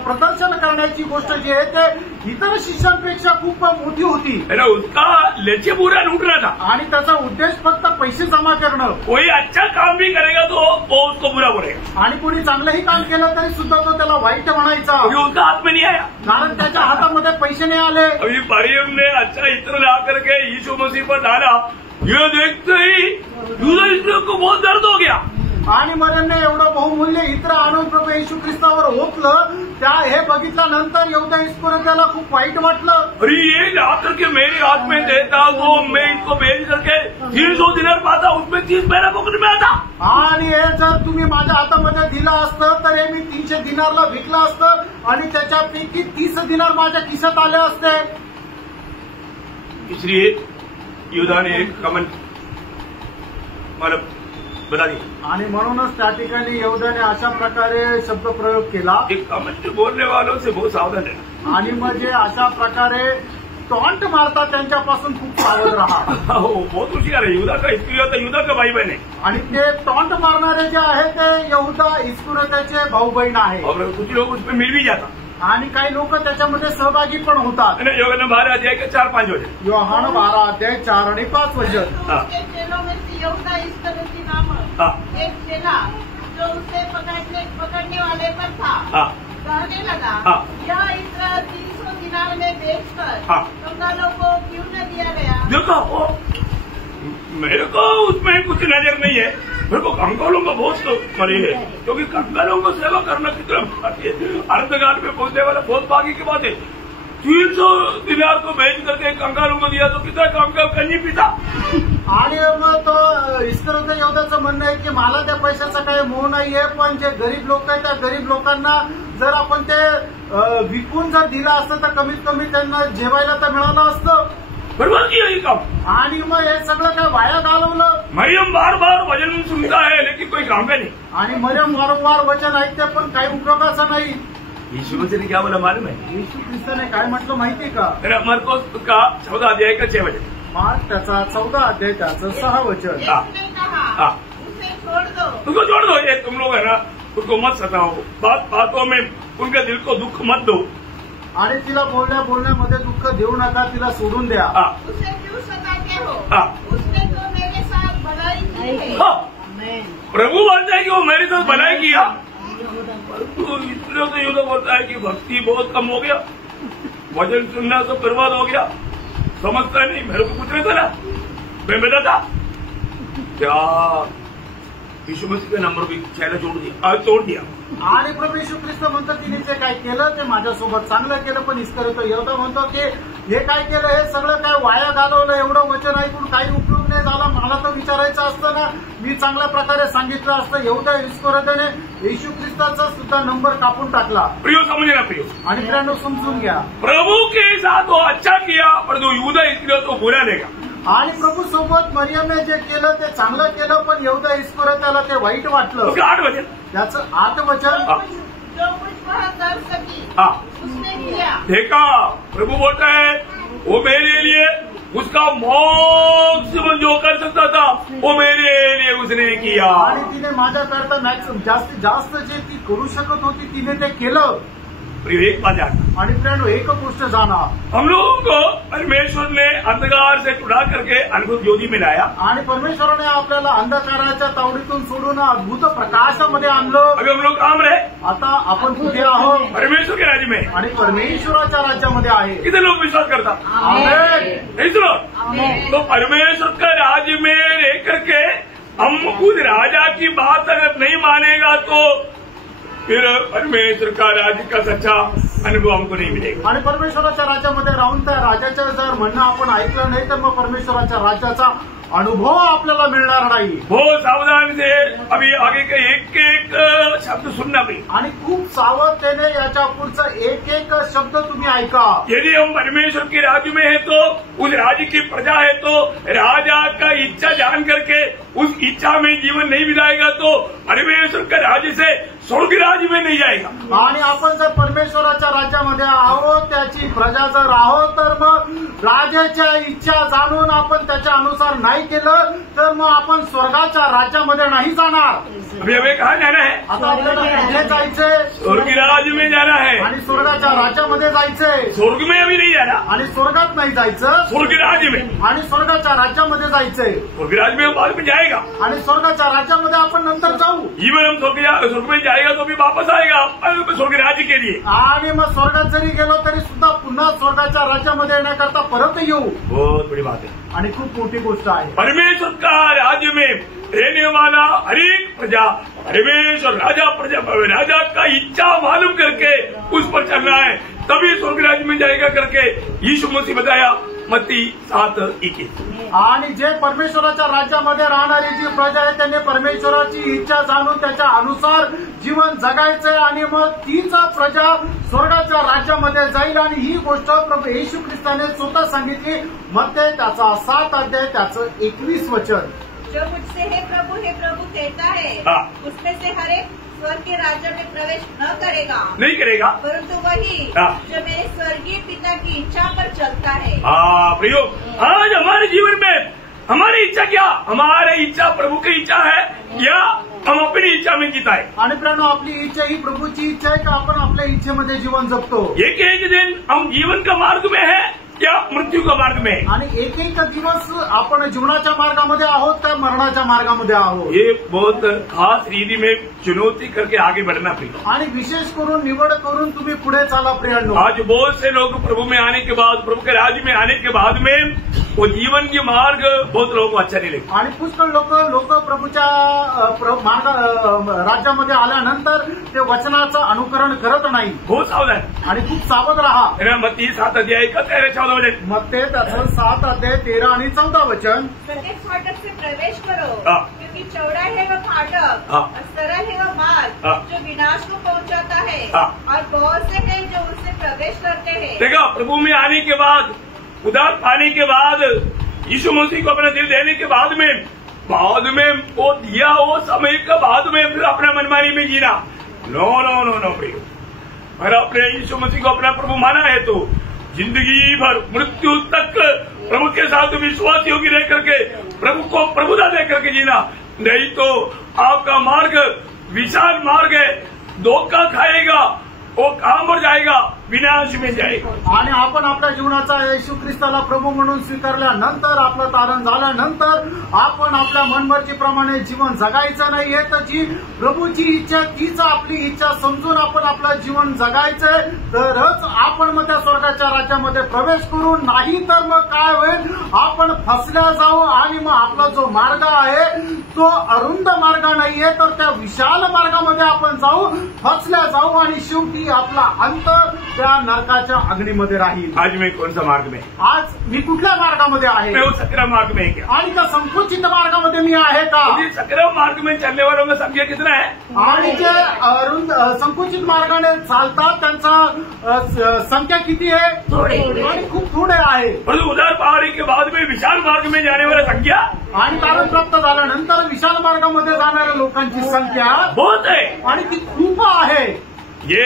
प्रदर्शन करण्याची गोष्ट जी आहे ते इतर शिष्यांपेक्षा खूप मोठी होती. उसका लेचे बुरा लूट रहा था आणि त्याचा उद्देश फक्त पैसे जमा करणं. कोई अच्छा काम भी करेगा तो वो उसको बुरा बोलेगा. आणि कोणी चांगलंही काम केलं तरी सुद्धा तो त्याला वाईट म्हणायचा. अभी उसका हाथ में नहीं आया कारण त्याच्या हातामध्ये पैसे नाही आले. अभी मरियम ने अच्छा इत्र ला करके यीशु मसीह पर डाला. ये देखते ही यूदा इस्करियोत को बहुत दर्द हो गया. आणि मरियमने एवढं बहुमूल्य इत्र आणून प्रभू येशू ख्रिस्तावर ओतलं. त्या हे बघितल्यानंतर यहूदा इस्करियोताला खूप वाईट वाटलं. अरे ये ला करके मेरे हाथ में देता तो मैं इसको बेच करके 300 दिनार पाता, उसमें 30 मेरा पॉकेट में आता. आणि हे जर तुम्ही माझ्या हातामध्ये दिलं असतं तर हे मी 300 दिनारला विकलं असतं आणि त्याच्यापैकी 30 दिनार माझ्या खिशात आले असते. इसलिए यहूदा ने एक कमेंट मला बता दिया. आणि म्हणूनच त्या ठिकाणी यहूदाने अशा प्रकारे शब्द प्रयोग केला. एक कमेंट बोलने वालों से बहुत सावधान है. आणि म्हणजे अशा प्रकारे टॉन्ट मारतात त्यांच्यापासून खूप सावध राहा. हो बहुत हुशियार है. यहूदा का इस्करियोत यहूदा का भाई बहन है. आणि ते टॉन्ट मारणारे जे आहे ते यहूदा इस्करियोताचे भाऊ बहीण आहे. और कुछ लोग उसमें मिल भी जाता. आणि काही लोक त्याच्यामध्ये सहभागी पण होतात. योहाना 12 अध्याय के 4-5 वचन. योहाना 12 अध्याय 4 आणि 5 वचन. उसके चेलों में से यहूदा इस्करियोती नामक एक चेला जो उसे पकड़ने वाले पर था कहने लगा, यह इत्र 300 दिनार में बेचकर कंगालों को क्यों न दिया गया. देखो मेरे को उसमें कुछ नजर नहीं है. मेरे को कंगालों का बहुत मरी है, क्योंकि कंगालों को सेवा करना कितना अर्धकाल में पहुंचने वाला बहुत भागी की बात है. 300 दिनार को बेच करके कंगालों को दिया तो कितना कंगाल कन्नी पिता. आणि मग तो इस्करियोत यहूदाचं म्हणणं आहे की मला त्या पैशाचा काही मोह नाहीये, पण जे गरीब लोक आहेत त्या गरीब लोकांना जर आपण ते विकून जर दिलं असतं तर कमीत कमी त्यांना जेवायला तर मिळालं असतं. बरोबर किया ये काम. आणि मग हे सगळं काय वाया घालवलं. मरियम बार बार वचन सुनता है लेकिन कोई काम का नहीं. आणि मरियम वारंवार वचन ऐकते पण काही उपयोगाचं नाही. यीशु मसीह ने क्या बोला मालूम है. येशू ख्रिस्ताने काय म्हटलं माहितीये का. मरकुस का 14 अध्याय का 6 वचन. मार्क त्याचा 14 अध्याय त्याचं 6 वचन. उसने कहा, उसे छोड़ दो. उसको छोड़ दो. ये तुम लोग है ना उसको मत सताओ. बातों में उनके दिल को दुख मत दो. आणि तिला बोलण्यामध्ये दुःख देऊ नका, तिला सोडून द्या. उसे क्यों सताते हो. उसने तो मेरे साथ भलाई की है. प्रभु बोलता है कि वो मेरे साथ भलाई किया. तो इसलिए तो यहूदा बोलता है कि भक्ति बहुत कम हो गया, वचन सुनना सब बर्बाद हो गया, समझता नहीं. मेरे को कुछ नहीं था ना, मैं बेटा था क्या. यीशु मसीह का नंबर भी चेहरा तोड़ दिया. आणि प्रभू येशू ख्रिस्त म्हणतो तिने जे काय केलं ते माझ्यासोबत चांगलं केलं, पण इस्करियोत यहूदा म्हणतो की हे काय केलं हे सगळं काय वाया घालवलं. एवढं वचन ऐकून काही उपयोग नाही झाला. मला तर विचारायचं असतं ना, मी चांगल्या प्रकारे सांगितलं असतं. यहूदा इस्करियोताने येशू ख्रिस्ताचा सुद्धा नंबर कापून टाकला. प्रियो समझे ना प्रियो. आणि मित्रांनो समजून घ्या, प्रभु के साथ वो अच्छा किया पर जो यहूदा इस्करियोत तो बुरा देगा. आणि प्रभू सोबत मरियमने जे केलं ते चांगलं केलं, पण यहूदा इस्करियोताला ते वाईट वाटलं. उसका 8 वचन. त्याचं 8 वचन. जो कुछ वह कर सकी उसने किया. देखा प्रभु बोलता है वो मेरे लिए उसका मैक्सिमम जो कर सकता था वो मेरे लिए उसने किया. आणि तिने माझ्याकरता मॅक्सिमम जास्तीत जास्त जे ती करू शकत होती तिने ते केलं. एक बात जानना. आणि मित्रांनो एक गोष्ट जाणा, हम लोगों को परमेश्वर ने अंधकार से छुड़ा करके अद्भुत ज्योति में लाया. आणि परमेश्वराने आपल्याला अंधकाराच्या तावडीतून सोडून अद्भुत प्रकाशामध्ये आणलं. अभी हम लोग काम रहे. आता आपण कुठे आहोत. परमेश्वर के राज्य में. आणि परमेश्वराच्या राज्यामध्ये आहे. कितने लोग विश्वास करता. नहीं सुनो. तो परमेश्वर का राज्य में रह करके हम उस राजा की बात अगर नहीं मानेगा तो फिर परमेश्वर का राज्य का सच्चा अनुभव हमको नहीं मिलेगा. आणि परमेश्वराच्या राज्यामध्ये राहून त्या राजाचं जर म्हणणं आपण ऐकलं नाही तर मग परमेश्वराच्या राज्याचा अनुभव आपल्याला मिळणार नाही. बहुत सावधान से अभी आगे के एक एक शब्द सुनना भी. आणि खूप सावधतेने याच्या पुढचा एक एक शब्द तुम्ही ऐका. यदि हम परमेश्वर के राज्य में है तो उस राज्य की प्रजा है तो राजा का इच्छा जान करके उस इच्छा में जीवन नहीं बिताएगा तो परमेश्वर के राज्य से स्वर्ग राज्य में नहीं जाएगा। आणि आपण जर परमेश्वराच्या राज्यामध्ये आहोत, त्याची प्रजा जर आहोत, तर मग राजाच्या इच्छा जाणून आपण त्याच्या अनुसार नाही केलं तर मग आपण स्वर्गाच्या राज्यामध्ये नाही जाणार। अभी हमें कहाँ जाना है? आता आपल्याला कुठे जायचंय? स्वर्ग राज्य में जाना है। आणि स्वर्गाच्या राज्यामध्ये जायचंय। स्वर्ग में अभी नहीं जाना, आणि स्वर्गात नाही जायचं, स्वर्ग राज्य में। आणि स्वर्गाच्या राज्यामध्ये जायचंय। स्वर्ग राज्य में बाद में जाएगा, आणि स्वर्गाच्या राज्यामध्ये आपण नंतर जाऊ। जीवन हम स्वर्ग में जाएगा तो भी वापस आएगा स्वर्ग राज्य के लिए। आणि मग स्वर्गात जरी गेलो तरी सुद्धा पुन्हा स्वर्गाच्या राज्यामध्ये येण्याकरता परत येऊ। बहुत बड़ी बात है आणि खूप मोठी गोष्ट आहे। परमेश्वर का राज्य में रहने वाला हर एक प्रजा परमेश्वर राजा का इच्छा मालूम करके उस पर चलना है, तभी स्वर्ग राज्य में जाएगा करके यीशु मसीह बताया मत्ती 7:21। आणि जे परमेश्वराच्या राज्यामध्ये राहणारी जी प्रजा आहे त्यांनी परमेश्वराची इच्छा जाणून त्याच्या अनुसार जीवन जगायचंय आणि मग तीच प्रजा स्वर्गाच्या राज्यामध्ये जाईल। आणि ही गोष्ट प्रभू येशू ख्रिस्ताने स्वतः सांगितली। मत्ती त्याचा 7 अध्याय त्याचं 21 वचन। जो मुझसे हे प्रभु कहता है, उसमें से हर एक स्वर्ग के राज्य में प्रवेश नहीं करेगा, परंतु वही जो मेरे स्वर्गीय पिता की इच्छा पर चलता है। प्रियो, आज हमारे जीवन में हमारी इच्छा क्या? हमारी इच्छा प्रभु की इच्छा है या हम अपनी इच्छा में जीता है? आणि प्रियांनो, आपली इच्छा ही प्रभूची इच्छा आहे की आपण आपल्या इच्छेमध्ये जीवन जगतो? एक दिन हम जीवन का मार्ग में है या मृत्यू का मार्ग में? आणि एक दिवस आपण जीवनाच्या मार्गामध्ये आहोत का मरणाच्या मार्गामध्ये आहोत? ये बहुत खास रीति में चुनौती करके आगे बढ़ना पड़ेगा। आणि विशेष करून निवड करून तुम्ही पुढे चाला प्रियांनो। आज बहुत से लोग प्रभु में आने के बाद, प्रभु के राज्य में आने के बाद में वो जीवन के मार्ग बहुत लोगों को अच्छा नहीं लगता। आणि पुष्कळ लोक प्रभूच्या राज्यामध्ये आल्यानंतर ते वचनाचं अनुकरण करत नाही। बहुत सावधान आणि खूप सावध राहा। मत्ती 7 अध्याय 13-14 वचन। मत्ती त्याचं 7 अध्याय 13 आणि 14 वचन। प्रत्येक फाटक से प्रवेश करो, हाँ। क्योंकि चौड़ा है वह फाटक हाँ। और सरल है वह मार्ग हाँ। जो विनाश को पहुंचाता है, हाँ। और बहुत से हैं जो उससे प्रवेश करते हैं। देखा, प्रभु में आने के बाद, उदार पाने के बाद, यीशु मसीह को अपना दिल देने के बाद में वो दिया वो समय के बाद में फिर अपना मनमानी में जीना, नो प्रियो। अगर आपने यीशु मसीह को अपना प्रभु माना है तो जिंदगी भर मृत्यु तक प्रभु के साथ विश्वास योगी रह करके प्रभु को प्रभुता दे करके जीना, नहीं तो आपका मार्ग विशाल मार्ग है, धोखा खाएगा, वो काम पर जाएगा, विनाश में जाएगा। आणि आपण आपल्या जीवनाचा येशू ख्रिस्ताला प्रभू म्हणून स्वीकारल्यानंतर, आपलं तारण झाल्यानंतर आपण आपल्या मनमर्जीप्रमाणे जीवन जगायचं नाहीये, तर जी प्रभूची इच्छा तीच आपली इच्छा समजून आपण आपलं जीवन जगायचंय, तरच आपण मग त्या स्वर्गाच्या राज्यामध्ये प्रवेश करू। नाही तर मग काय होईल, आपण फसल्या जाऊ आणि मग आपला जो मार्ग आहे तो अरुंद मार्ग नाहीये, तर त्या विशाल मार्गामध्ये आपण जाऊ, फसल्या जाऊ आणि शेवटी आपला अंत त्या नरकाच्या अग्नीमध्ये राहील। आज मैं कौन सा मार्ग में? आज मी कुठल्या मार्गामध्ये आहे? मैं वो सक्रिय मार्ग में क्या? आणि त्या संकुचित मार्गामध्ये मी आहे का? सक्रिय मार्ग में चलने वालों का संख्या कितना है? आणि जे अरुंद संकुचित मार्गाने चालतात त्यांचा संख्या किती आहे? थोडे। आणि खूप थोडे आहे। परंतु उदार पहाड़ी के बाद में विशाल मार्ग में जाने वाला संख्या, आणि तारण प्राप्त झाल्यानंतर विशाल मार्गामध्ये जाणाऱ्या लोकांची संख्या बहुत है आणि ती खूप आहे। ये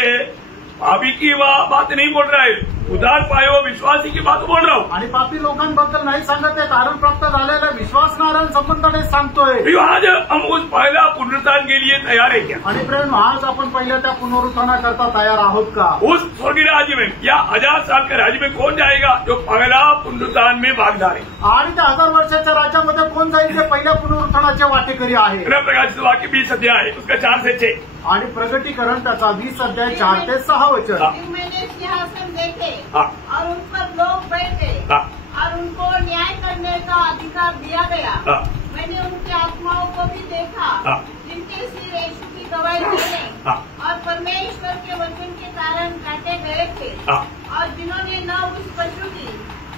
पापी की बात नहीं बोल रहा है, उदार पाए हुए विश्वासी की बात बोल रहा हूँ। आणि पापी लोकांबद्दल नाही सांगत आहे, तारण प्राप्त झालेल्या विश्वासणाऱ्यांसंबंधाने सांगतोय। आज हम उस पहला पुनरुत्थान के लिए तैयार है क्या? आणि प्रेम, आज आपण पहिल्या त्या पुनरुत्थानाकरता तयार आहोत का? उस स्वर्गीय राज्य में या 1000 साल के राज्य में कौन जाएगा जो पहला पुनरुत्थान में भागीदार है? आणि त्या 1000 वर्षाच्या राज्यामध्ये कोण जाईल जे पहिल्या पुनरुत्थानाचे वाटेकरी आहे? प्रकाशित वाक्य 20 अध्याय उसका 4 से 6 आणि प्रगटीकरण त्याचा 20 अध्याय 4 ते 6 वचन। मैंने सिंहासन देखे हाँ। और उन पर लोग बैठे, हाँ। और उनको न्याय करने का अधिकार दिया गया। हाँ। मैंने उनकी आत्माओं को भी देखा, हाँ। जिनके सिर यीशु की गवाही देने हाँ। और परमेश्वर के वचन के कारण काटे गए थे, हाँ। और जिन्होंने न उस पशु की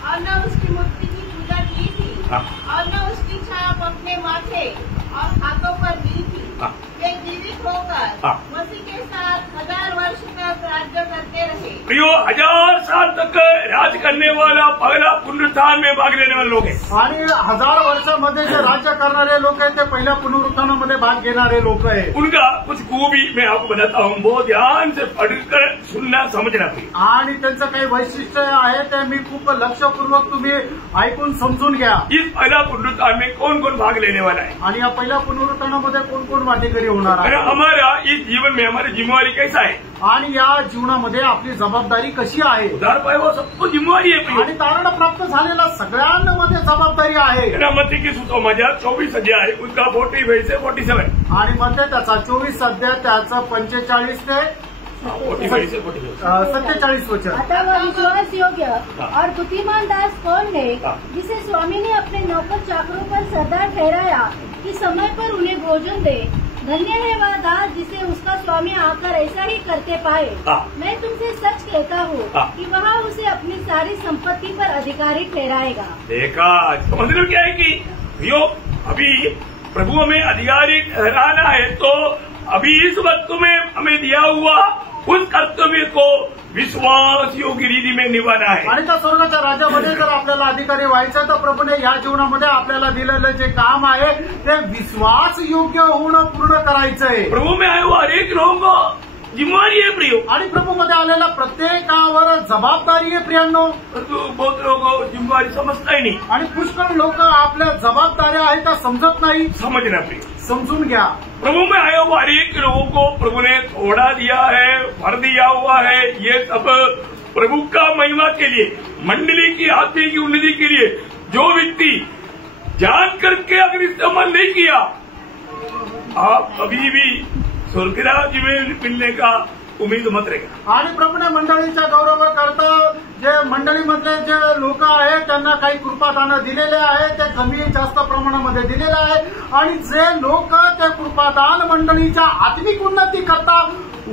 और न उसकी मूर्ति की पूजा की थी, हाँ। और न उसकी छाप अपने माथे और हाथों पर ली थी। हाँ। वे जीवित होकर हाँ। मसीह के साथ 1000 वर्ष तक राज्य करते रहे। प्रियो, 1000 साल तक राज करने वाला पहला पुनरुत्थान में भाग लेने वाले लोग हैं। आणि 1000 वर्षामध्ये जे राज्य करणारे लोक आहेत ते पहिल्या पुनरुत्थानामध्ये भाग घेणारे लोक आहेत. उनका कुछ खूबी मैं आपको बताता हूँ, बहुत ध्यान से पढ़कर सुनना समझना चाहिए. आणि त्यांचं काही वैशिष्ट्य आहे ते मी खूप लक्षपूर्वक तुम्ही ऐकून समजून घ्या. इस पहला पुनरुत्थान में कौन कौन भाग लेने वाला है आणि या पहिल्या पुनरुत्थानामध्ये कोण कोण वाटेकरी होणार और आहे हमारा इस जीवन में हमारी जिम्मेवारी कैसा है? आणि या जीवनामध्ये आपली जबाबदारी कशी आहे. उधार पाए वो सबको जिम्मेवारी है. आणि तारण प्राप्त झालेल्या सगळ्यांमध्ये जबाबदारी आहे. मत्ती की सुसमाचार 24 अध्याय उसका 45 से 47 आणि मध्ये त्याचा 24 अध्याय त्याचं 45 ते 47 वचन. अतः वह विश्वास योग्य और बुद्धिमान दास कौन है जिसे स्वामी ने अपने नौकर चाकरों पर सरदार ठहराया कि समय पर उन्हें भोजन दे. धन्य है वह दास जिसे उसका स्वामी आकर ऐसा ही करते पाए. मैं तुमसे सच कहता हूँ कि वह उसे अपनी सारी संपत्ति पर अधिकारी ठहराएगा. देखा, मतलब क्या है कि यो अभी प्रभु हमें अधिकारी ठहराना है तो अभी इस वक्त में हमें दिया हुआ उस कर्तव्य को विश्वास योग्य रीति में निभाना है. आणि त्या स्वर्गाच्या राज्यामध्ये जर आपल्याला अधिकारी व्हायचं तर प्रभूने या जीवनामध्ये आपल्याला दिलेलं जे काम आहे ते विश्वास योग्य होणं पूर्ण करायचंय. प्रभु में आए हुआ हर एक लोगों को जिम्मेवारी है प्रियो. आणि प्रभूमध्ये आलेल्या प्रत्येकावर जबाबदारी आहे प्रियांनो. बहुत लोग जिम्मेवारी समजता ही नहीं. आणि पुष्कळ लोक आपल्या जबाबदाऱ्या आहेत त्या समजत नाही. समझना प्रियो, समजून घ्या. प्रभु में आए हुआ हर एक लोगों को प्रभु ने थोड़ा दिया है, भर दिया हुआ है. ये सब प्रभु का महिमा के लिए, मंडली की आत्मा की उन्नति के लिए. जो व्यक्ति जान करके अगर इस्तेमाल नहीं किया, आप कभी भी स्वर्गराज में मिलने का उम्मीद मत रहेगा. आणि प्रभूने मंडळीच्या गौरव करता जे मंडळीमधले जे लोक आहेत त्यांना काही कृपादानं दिलेले आहे ते कमी जास्त प्रमाणामध्ये दिलेले आहे. आणि जे लोक ते कृपादान मंडळीच्या आत्मिक उन्नती करता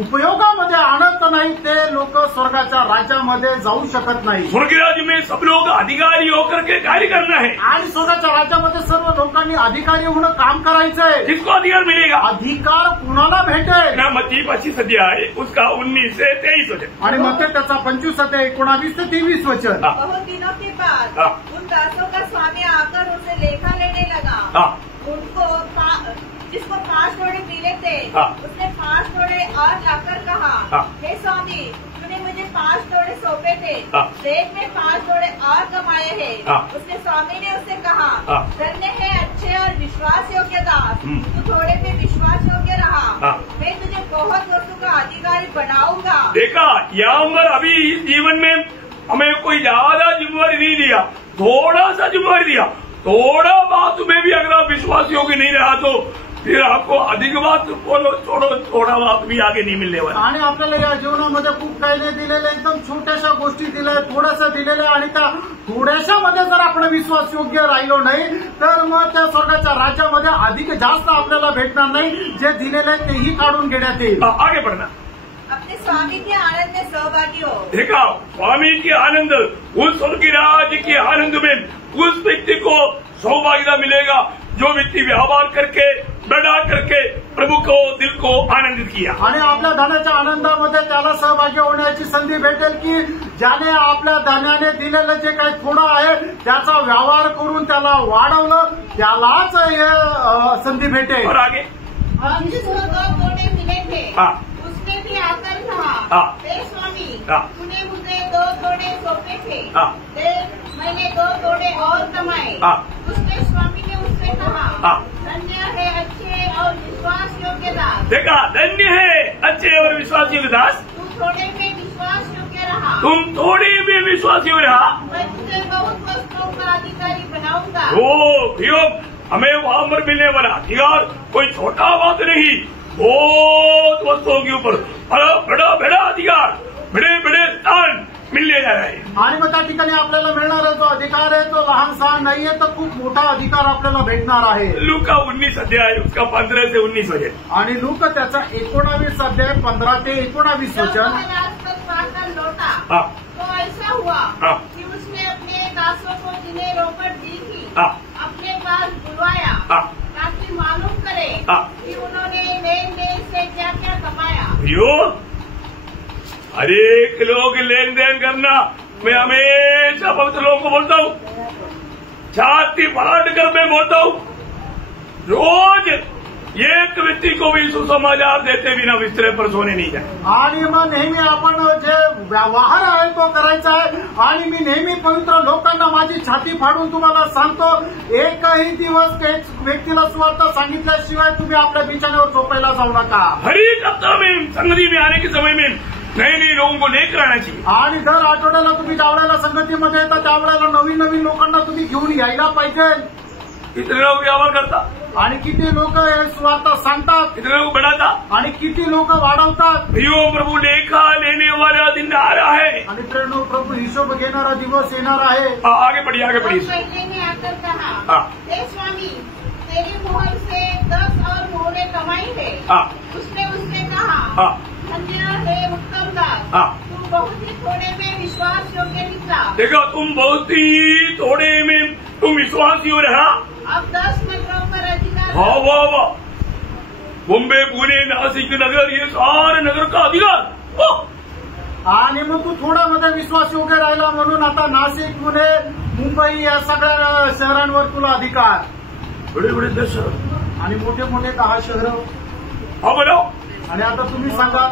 उपयोगामध्ये आणत नाही ते लोक स्वर्गाच्या राज्यामध्ये जाऊ शकत नाही. स्वर्गराज में सब लोग अधिकारी होकर के कार्य करना है. आणि स्वर्गाच्या राज्यामध्ये सर्व लोकांनी अधिकारी होणं काम करायचंय. किसको अधिकार मिलेगा? अधिकार कुणाला भेटेल? ना मत्ती 25 अध्याय उसका 19 से 23 वचन. आणि मग ते त्याचा 25 ते 19 ते 23 वचन. बहुत दिनों के बाद उन दासों का स्वामी आकर उनसे लेखा लेने लगा. उनको जिसको 5 तोड़े मिले थे उसने 5 तोड़े और लाकर कहा, हे स्वामी तूने मुझे 5 तोड़े सौंपे थे, देख में 5 तोड़े और कमाए हैं. उसने स्वामी ने उससे कहा, धन्य है अच्छे और विश्वास योग्य दास, तू थोड़े में विश्वास योग्य रहा, मैं तुझे बहुत वस्तु का अधिकारी बनाऊंगा. देखा, यहाँ पर अभी इस जीवन में हमें कोई ज्यादा जिम्मेवारी नहीं दिया, थोड़ा सा जिम्मेवारी दिया. थोड़ा बात में भी अगर आप विश्वास योग्य नहीं रहा तो फिर आपको अधिक बात बोलो, छोड़ो, थोड़ा बात भी आगे नहीं मिलने वाला. आणि आपल्याला या जीवनामध्ये खूप काही नाही दिलेलं, एकदम छोट्याशा गोष्टी दिल्या, थोड्याशा दिलेल्या. आणि त्या थोड्याशा मध्ये जर आपण विश्वास योग्य राहिलो नाही तर मग त्या स्वर्गाच्या राज्यामध्ये अधिक जास्त आपल्याला भेटणार नाही. जे दिलेलं आहे तेही काढून घेण्यात येईल. आगे बढ़ना. अपने स्वामी के आनंद में सहभागी हो. देखा, स्वामी के आनंद, उस स्वर्गराज के आनंद में उस व्यक्ति को सौभाग्यता मिलेगा जो व्यक्ती व्यवहार करके बढ़ा करके प्रभु को दिल को आनंदित किया. आणि आपल्या धनाच्या आनंदामध्ये त्याला सहभागी होण्याची संधी भेटेल की ज्याने आपल्या धनाने दिलेलं जे काही थोडं आहे त्याचा व्यवहार करून त्याला वाढवलं त्यालाच हे संधी भेटेल. और आगे जिसको 2 तोड़े मिले थे उसने भी आकर कहा, हे स्वामी तूने मुझे 2 तोड़े सौंपे थे, मैंने 2 तोड़े और कमाए. उसके स्वामी ने उससे कहा, धन्य है अच्छे और विश्वास योग्य दास. देखा, धन्य है अच्छे और विश्वास योग्य दास, तू थोड़े में विश्वास योग्य रहा, तुम थोड़े में विश्वास योग्य रहा, मैं तुझे बहुत वस्तुओं का अधिकारी बनाऊंगा. ओ हमें वहां पर मिलने वाला अधिकार कोई छोटा बात नहीं, बहुत वस्तुओं के ऊपर बड़ा बड़ा अधिकार, बड़े बड़े स्थान मिलने जा रहे हैं. आणि मग त्या ठिकाणी आपल्याला मिळणारा जो अधिकार आहे तो लहान सहान नाहीये, तर खूप मोठा अधिकार आपल्याला भेटणार आहे. लूका 19 अध्याय उसका 15 से 19 वचन. आणि लूक त्याचा 19 अध्याय 15 ते 19 वचन. लौटा तो ऐसा हुआ कि उसने अपने दासों को जिन्हें रोकड़ दी थी अपने पास बुलवाया ताकि मालूम करे कि उन्होंने लेन देन से क्या क्या कमाया. हर एक लोग लेन देन करना मैं हमेशा पवित्र लोगों को बोलता हूँ, छाती फाड़ कर मैं बोलता हूँ, रोज एक व्यक्ति को भी सुसमाचार देते बिना बिस्तरे पर सोने नहीं जाए. आणि मग नेहमी आपण जे व्यवहार आहे तो करायचा आहे. आणि मी नेहमी पवित्र लोकांना माझी छाती फाडून तुम्हाला सांगतो, एकही दिवस एक व्यक्तीला सुवार्थ सांगितल्याशिवाय तुम्ही आपल्या बिछाण्यावर झोपायला जाऊ नका. हर एक हफ्ता में संगति में आने के समय में नए नए लोगों को लेकर आना चाहिए. आणि दर आठवड्याला तुम्ही ज्यावेळेला संगतीमध्ये येता त्यावेळेला नवीन नवीन लोकांना तुम्ही घेऊन यायला पाहिजे. कितने लोग व्यवहार करता, आणि किती लोक हे सुवार्थ सांगतात, कितने लोग बढ़ाता. आणि किती लोक वाढवतात. यो प्रभु लेखा लेने वाला दिन आ रहा है. आणि प्रेरणो प्रभू हिशोब घेणारा दिवस येणार आहे. आगे बढ़िए, आगे बढ़िए. पहले ने आकर कहा, हाँ. हे स्वामी, तेरी मोहर से 10 और मोहरें कमाई है. हाँ. उसने उससे कहा, हाँ. धन्य है उत्तम दास, हाँ. तू बहुत ही थोड़े में विश्वास योग्य निकला. देखो, तुम बहुत ही थोड़े में तुम विश्वासी हो रहा. अब 10 नगरों पर अधिकार. वाह वाह वाह. बॉम्बे, पुणे, नासिक नगर, ये सारे नगर का अधिकार. आणि मग तू थोड्यामध्ये विश्वास योग्य राहिला म्हणून आता नाशिक, पुणे, मुंबई या सगळ्या शहरांवर तुला अधिकार. बड़े बड़े 10 शहर. आणि मोठे मोठे 10 शहरं. हाँ बोलो. आणि आता तुम्ही सांगा,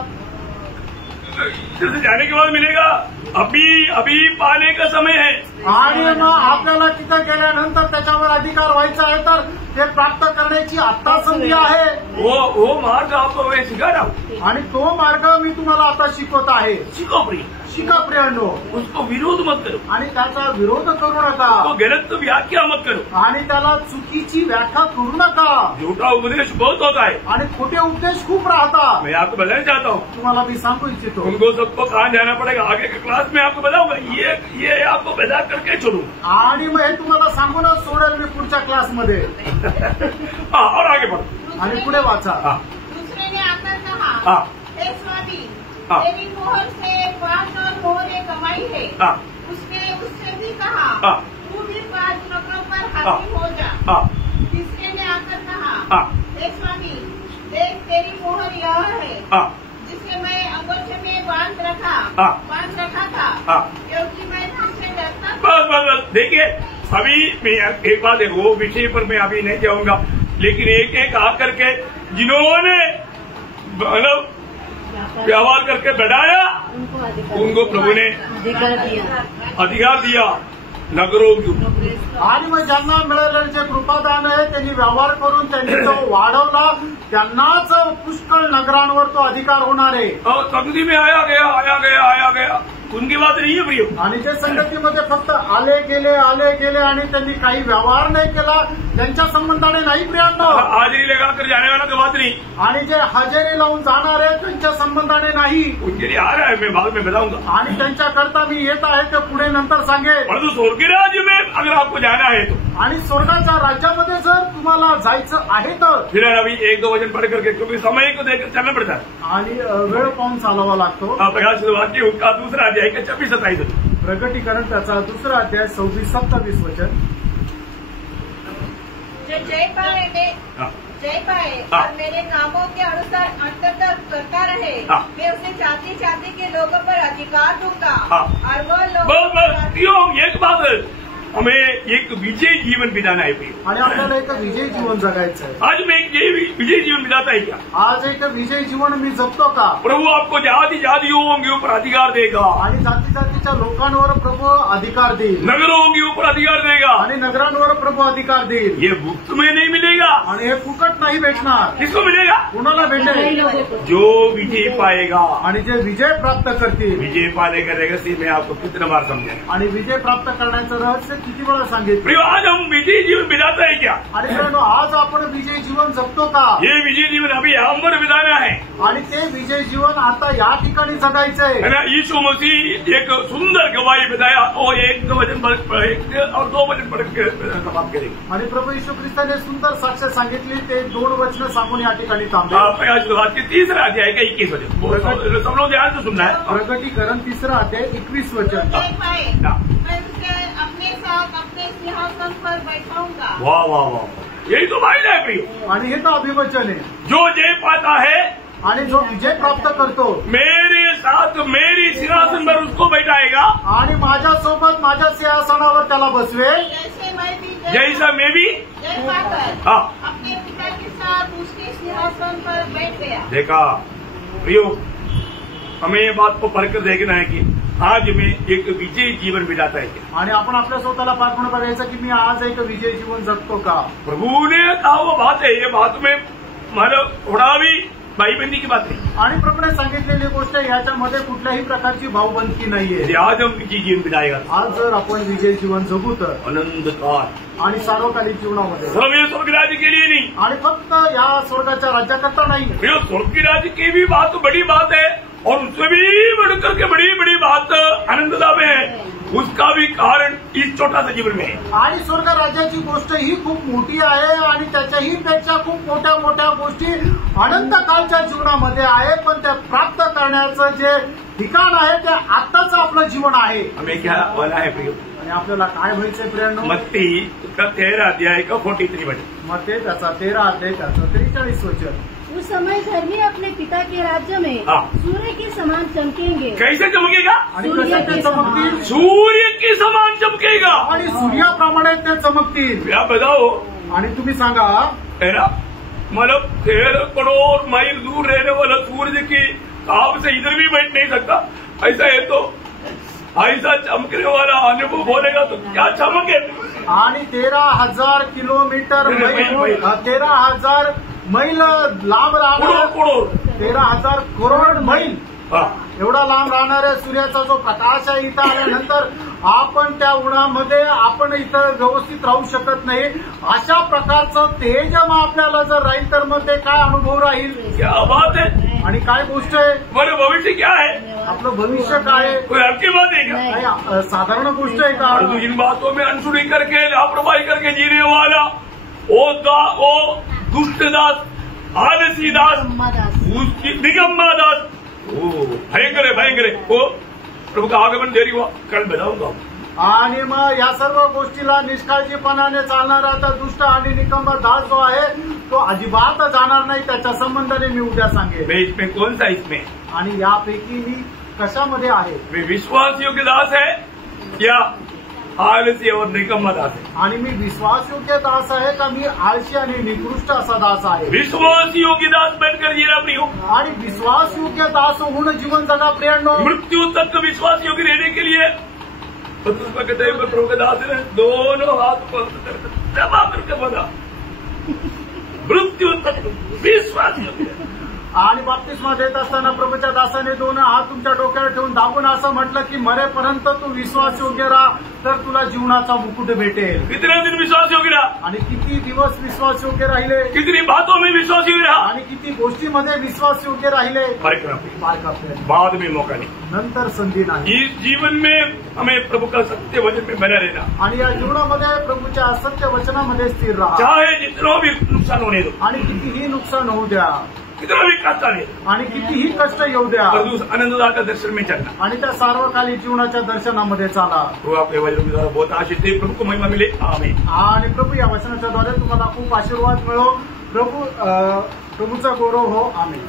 जैसे जाने के बाद मिलेगा. अभी अभी पाने का समय है. आणि मग आपल्याला तिथं गेल्यानंतर त्याच्यावर अधिकार व्हायचा आहे तर ते प्राप्त करण्याची आत्ता संधी आहे. वो मार्ग आपको मैं सिखा रहा हूँ. आणि तो मार्ग मी तुम्हाला आता शिकवत आहे. सीखो प्रिय. शिका प्रियांनो. उसको विरोध मत करो. आणि त्याचा विरोध करू नका. तो गलत व्याख्या मत करो. आणि त्याला चुकीची व्याख्या करू नका. झूठा उपदेश बहुत होता है. आणि खोटे उपदेश खूप राहतात. मैं आपको बताना चाहता हूँ. तुम्हाला मी सांगू इच्छितो. उनको सबको कहाँ जाना पड़ेगा, आगे के क्लास में आपको बताऊंगा. ये आपको बता करके छोड़ू. आणि मग हे तुम्हाला सांगूनच सोडेल मी पुढच्या क्लासमध्ये. हाँ, और आगे बढ़ो. आणि पुढे वाचा. हाँ. दूसरे ने आकर कहा, हाँ. हे स्वामी, हाँ. तेरी मोहर से 5 और मोहरें कमाई है. हाँ. उसने उससे भी कहा, हाँ. तू भी 5 नगरों पर हाकिम हो जा. हाँ. तीसरे ने आकर कहा, हाँ. हे स्वामी, देख तेरी मोहर यह है, हाँ. जिसे मैं अंगोछे में बांध हाँ. रखा था, हाँ. क्योंकि मैं तुझसे डरता था. बस बस बस. देखिए, अभी मैं एक बात है, वो विषय पर मैं अभी नहीं जाऊंगा, लेकिन एक एक आकर के जिन्होंने मतलब व्यवहार करके बढ़ाया उनको प्रभु ने अधिकार दिया नगरों की. आणि मग ज्यांना मिळालेलं जे कृपादान आहे त्यांनी व्यवहार करून त्यांनी तो वाढवला त्यांनाच पुष्कळ नगरांवर तो अधिकार होणार आहे. और संगति में आया गया उनकी बात नहीं है प्रिय. आणि जे संगतीमध्ये फक्त आले गेले आणि त्यांनी काही व्यवहार नाही केला त्यांच्या संबंधाने नाही प्रियांनो. हाजिरी लगाकर जाने वाला की बात नहीं. आणि जे हजेरी लावून जाणार आहे त्यांच्या संबंधाने नाही. उनके लिए आ रहा है, मैं बाद में बताऊंगा. आणि त्यांच्याकरता मी येत आहे ते पुढे नंतर सांगेन. परंतु स्वर्गीय राज्य में अगर आपको जाना है तो आणि स्वर्गाच्या राज्यामध्ये जर तुम्हाला जायचं आहे तर फिर अभी 1-2 वचन पढ़ करके, क्योंकि समय को देखकर चलना पड़ता है. आणि वेळ पाहून चालावा लागतो. प्रकाश वाक्य उसका दूसरा अध्याय का 26-27. प्रगटीकरण त्याचा 2 अध्याय 26-27 वचन. जो जय पाए हाँ. और मेरे कामों के अनुसार अंत तक करता रहे, हाँ. मैं उसे जाति के लोगों पर अधिकार दूंगा. हाँ. और वो बस लोग एक बात है, हमें एक विजय जीवन बिताना है प्रिय. आणि आपल्याला एक विजय जीवन जगायचं आहे. आज मैं एक विजय जीवन बिताता है क्या? आज एक विजय जीवन मी जगतो का? प्रभु आपको जातियों के ऊपर अधिकार देगा. आणि जातीच्या लोकांवर प्रभू अधिकार देईल. नगरों के ऊपर अधिकार देगा. आणि नगरांवर प्रभू अधिकार देईल. ये मुफ्त में नहीं मिलेगा. आणि हे फुकट नाही भेटणार. किसको मिलेगा? कुणाला भेटेल? जो विजय पाएगा. आणि जे विजय प्राप्त करतील. विजय पाने का रहस्य मैं आपको कितने बार समझाया. आणि विजय प्राप्त करण्याचं रहस्य किती वेळा सांगितलं. प्रिय, आज हम विजय जीवन बिताते हैं क्या? आणि मित्रांनो, आज आपण विजय जीवन जगतो का? ये विजय जीवन अभी यहाँ पर बिताना है. आणि ते विजय जीवन आता या ठिकाणी जगायचंय. है ना. यीशु मसीह एक सुंदर गवाही बताया और 1-2 वचन और 2 वचन पढ़ के समाप्त करेंगे. आणि प्रभू येशू ख्रिस्ताने सुंदर साक्ष सांगितली. ते 2 वचनं सांगून या ठिकाणी थांबले. प्रकाश के 3 अध्याय का 21 वचन. सब लोग ध्यान से सुनना है. प्रगटीकरण 3 अध्याय 21 वचन. जय पाए, मैं उसे अपने साथ अपने सिंहासन पर बैठाऊंगा. वाह वाह वाह, यही तो मायना है प्रिय. आणि हे तर अभिवचन आहे. जो जय पाता है आणि जो विजय प्राप्त करतो मेरे साथ मेरी सिंहासन पर उसको बैठाएगा आणि माझ्यासोबत माझ्या सिंहासनावर त्याला बसवेल जैसा मैं भी जय पाकर हाँ अपने पिता के साथ उसके सिंहासन पर बैठ गया। देखा प्रियो, हमें ये बात को परख देखना है कि आज मैं एक विजयी जीवन बिताता है क्या। आणि आपण आपल्या स्वतःला पारखून बघायचं की मी आज एक विजय जीवन जगतो का। प्रभु ने कहा वो बात है, ये बात में मतलब थोड़ा भी भाईबंदी की बात है आणि प्रभूने सांगितलेली गोष्ट याच्यामध्ये कुठल्याही प्रकारची भाऊबंदकी नाहीये। आज हम विजयी जीवन बिताएगा आज जर आपण विजय जीवन जगू तर आनंद काल आणि सार्वकालिक जीवनामध्ये स्वर्ग राज्य के लिए नहीं, आणि फक्त या स्वर्गाच्या राज्याकरता नाही। प्रियो, स्वर्ग के राज्य की भी बात बड़ी बात है और उससे भी बढ़कर के बड़ी बड़ी बात आनंददा में है, उसका भी कारण इस छोटा सा जीवन में है। आणि स्वर्ग राज्याची गोष्ट ही खूप मोठी आहे आणि त्याच्याही पेक्षा खूप मोठ्या मोठ्या गोष्टी अनंत कालच्या जीवनामध्ये आहे, पण त्या प्राप्त करण्याचं जे ठिकाण आहे ते आत्ताच आपलं जीवन आहे। हमें क्या वाला है प्रियो? आणि आपल्याला काय व्हायचंय प्रियांनो? मत्ती उसका 13 अध्याय का 43 वचन, मग ते त्याचा 13 अध्याय त्याचं 43 वचन। उस समय धर्मी अपने पिता के राज्य में हाँ। सूर्य के समान चमकेंगे। कैसे चमकेगा? आणि कसं ते चमकतील? सूर्य के समान चमकेगा। आणि सूर्याप्रमाणे ते चमकतील। क्या बताओ, आणि तुम्ही सांगा है ना, मतलब 13 करोड़ माइल दूर रहने वाला सूर्य की ताप से इधर भी बैठ नहीं सकता, ऐसा है तो ऐसा चमकने वाला अनुभव बोलेगा तो क्या चमक है। आणि 13,000 किलोमीटर मैल 13,000 मैल लांब राहणार, करोड़ 13,000 करोड मैल हाँ एवढा लांब राहणाऱ्या सूर्याचा जो प्रकाश आहे इथं आल्यानंतर आपण त्या उन्हामध्ये आपण इथं व्यवस्थित राहू शकत नाही। अशा प्रकारचं तेज मग आपल्याला जर राहील तर मग ते काय अनुभव राहील? क्या बात है। आणि काय गोष्ट आहे? हमारे भविष्य क्या है? आपलं भविष्य काय आहे? कोई हल्की बात है क्या? काही साधारण गोष्ट आहे का? और तो इन बातों में अनसुनी करके लापरवाही करके जीने वाला वो दुष्ट दास, आलसी दास, उसकी निगम्मा दास, भयंकर है भयंकर है। वो प्रभु का आगमन देरी हुआ, कल बताऊंगा। आणि मग या सर्व गोष्टीला निष्काळजीपणाने चालणारा आता दुष्ट आणि निकंब दास जो आहे तो अजिबात जाणार नाही, त्याच्या संबंधाने मी उद्या सांगेन। मैं इसमें कौन सा इसमें? आणि यापैकी मी कशामध्ये आहे? मैं विश्वासियों के दास है या आलसी और निकम्मा दास है? आणि मी विश्वासयोग्य दास आहे का मी आळशी आणि निकृष्ट असा दास आहे? विश्वासियों की दास बनकर जीना प्रियो, आणि विश्वासयोग्य दास होऊन जीवन जगा प्रियांनो। मृत्यु तक विश्वासियों के रहने के लिए कहते हैं प्रभु के दास ने दोनों हाथ दबा करके बोला, मृत्यु तक विश्वासियों के। आणि बाप्तिस्मा देत असताना प्रभूच्या दासाने दोन हात तुमच्या डोक्यावर ठेवून दाबून असं म्हटलं की मरेपर्यंत तू विश्वास योग्य राहा तर तुला जीवनाचा मुकुट भेटेल। कितने दिन विश्वास योग्य रहा? आणि किती दिवस विश्वास योग्य राहिले? कितनी बातों में विश्वास योग्य रहा? आणि किती गोष्टीमध्ये विश्वास योग्य राहिले? बाद में मौका नहीं, नंतर संधी नाही। इस जीवन में हमें प्रभु का सत्य वचन में बना रहना, आणि या जीवनामध्ये प्रभूच्या सत्य वचनामध्ये स्थिर राहा, चाहे जितना भी नुकसान होने दो, आणि कितीही नुकसान होऊ द्या, कितना भी कष्ट आने दो, आणि कितीही कष्ट येऊ द्या, और उस आनंददायक का दर्शन में चलना। आणि त्या सार्वकालिक जीवनाच्या दर्शनामध्ये चाला। तो आपके वचन के द्वारा बहुत आशीष दे, प्रभु को महिमा मिले, आमीन। आणि प्रभू या वचनाच्या द्वारे तुम्हाला खूप आशीर्वाद मिळो। प्रभूचा गौरव हो, आमीन।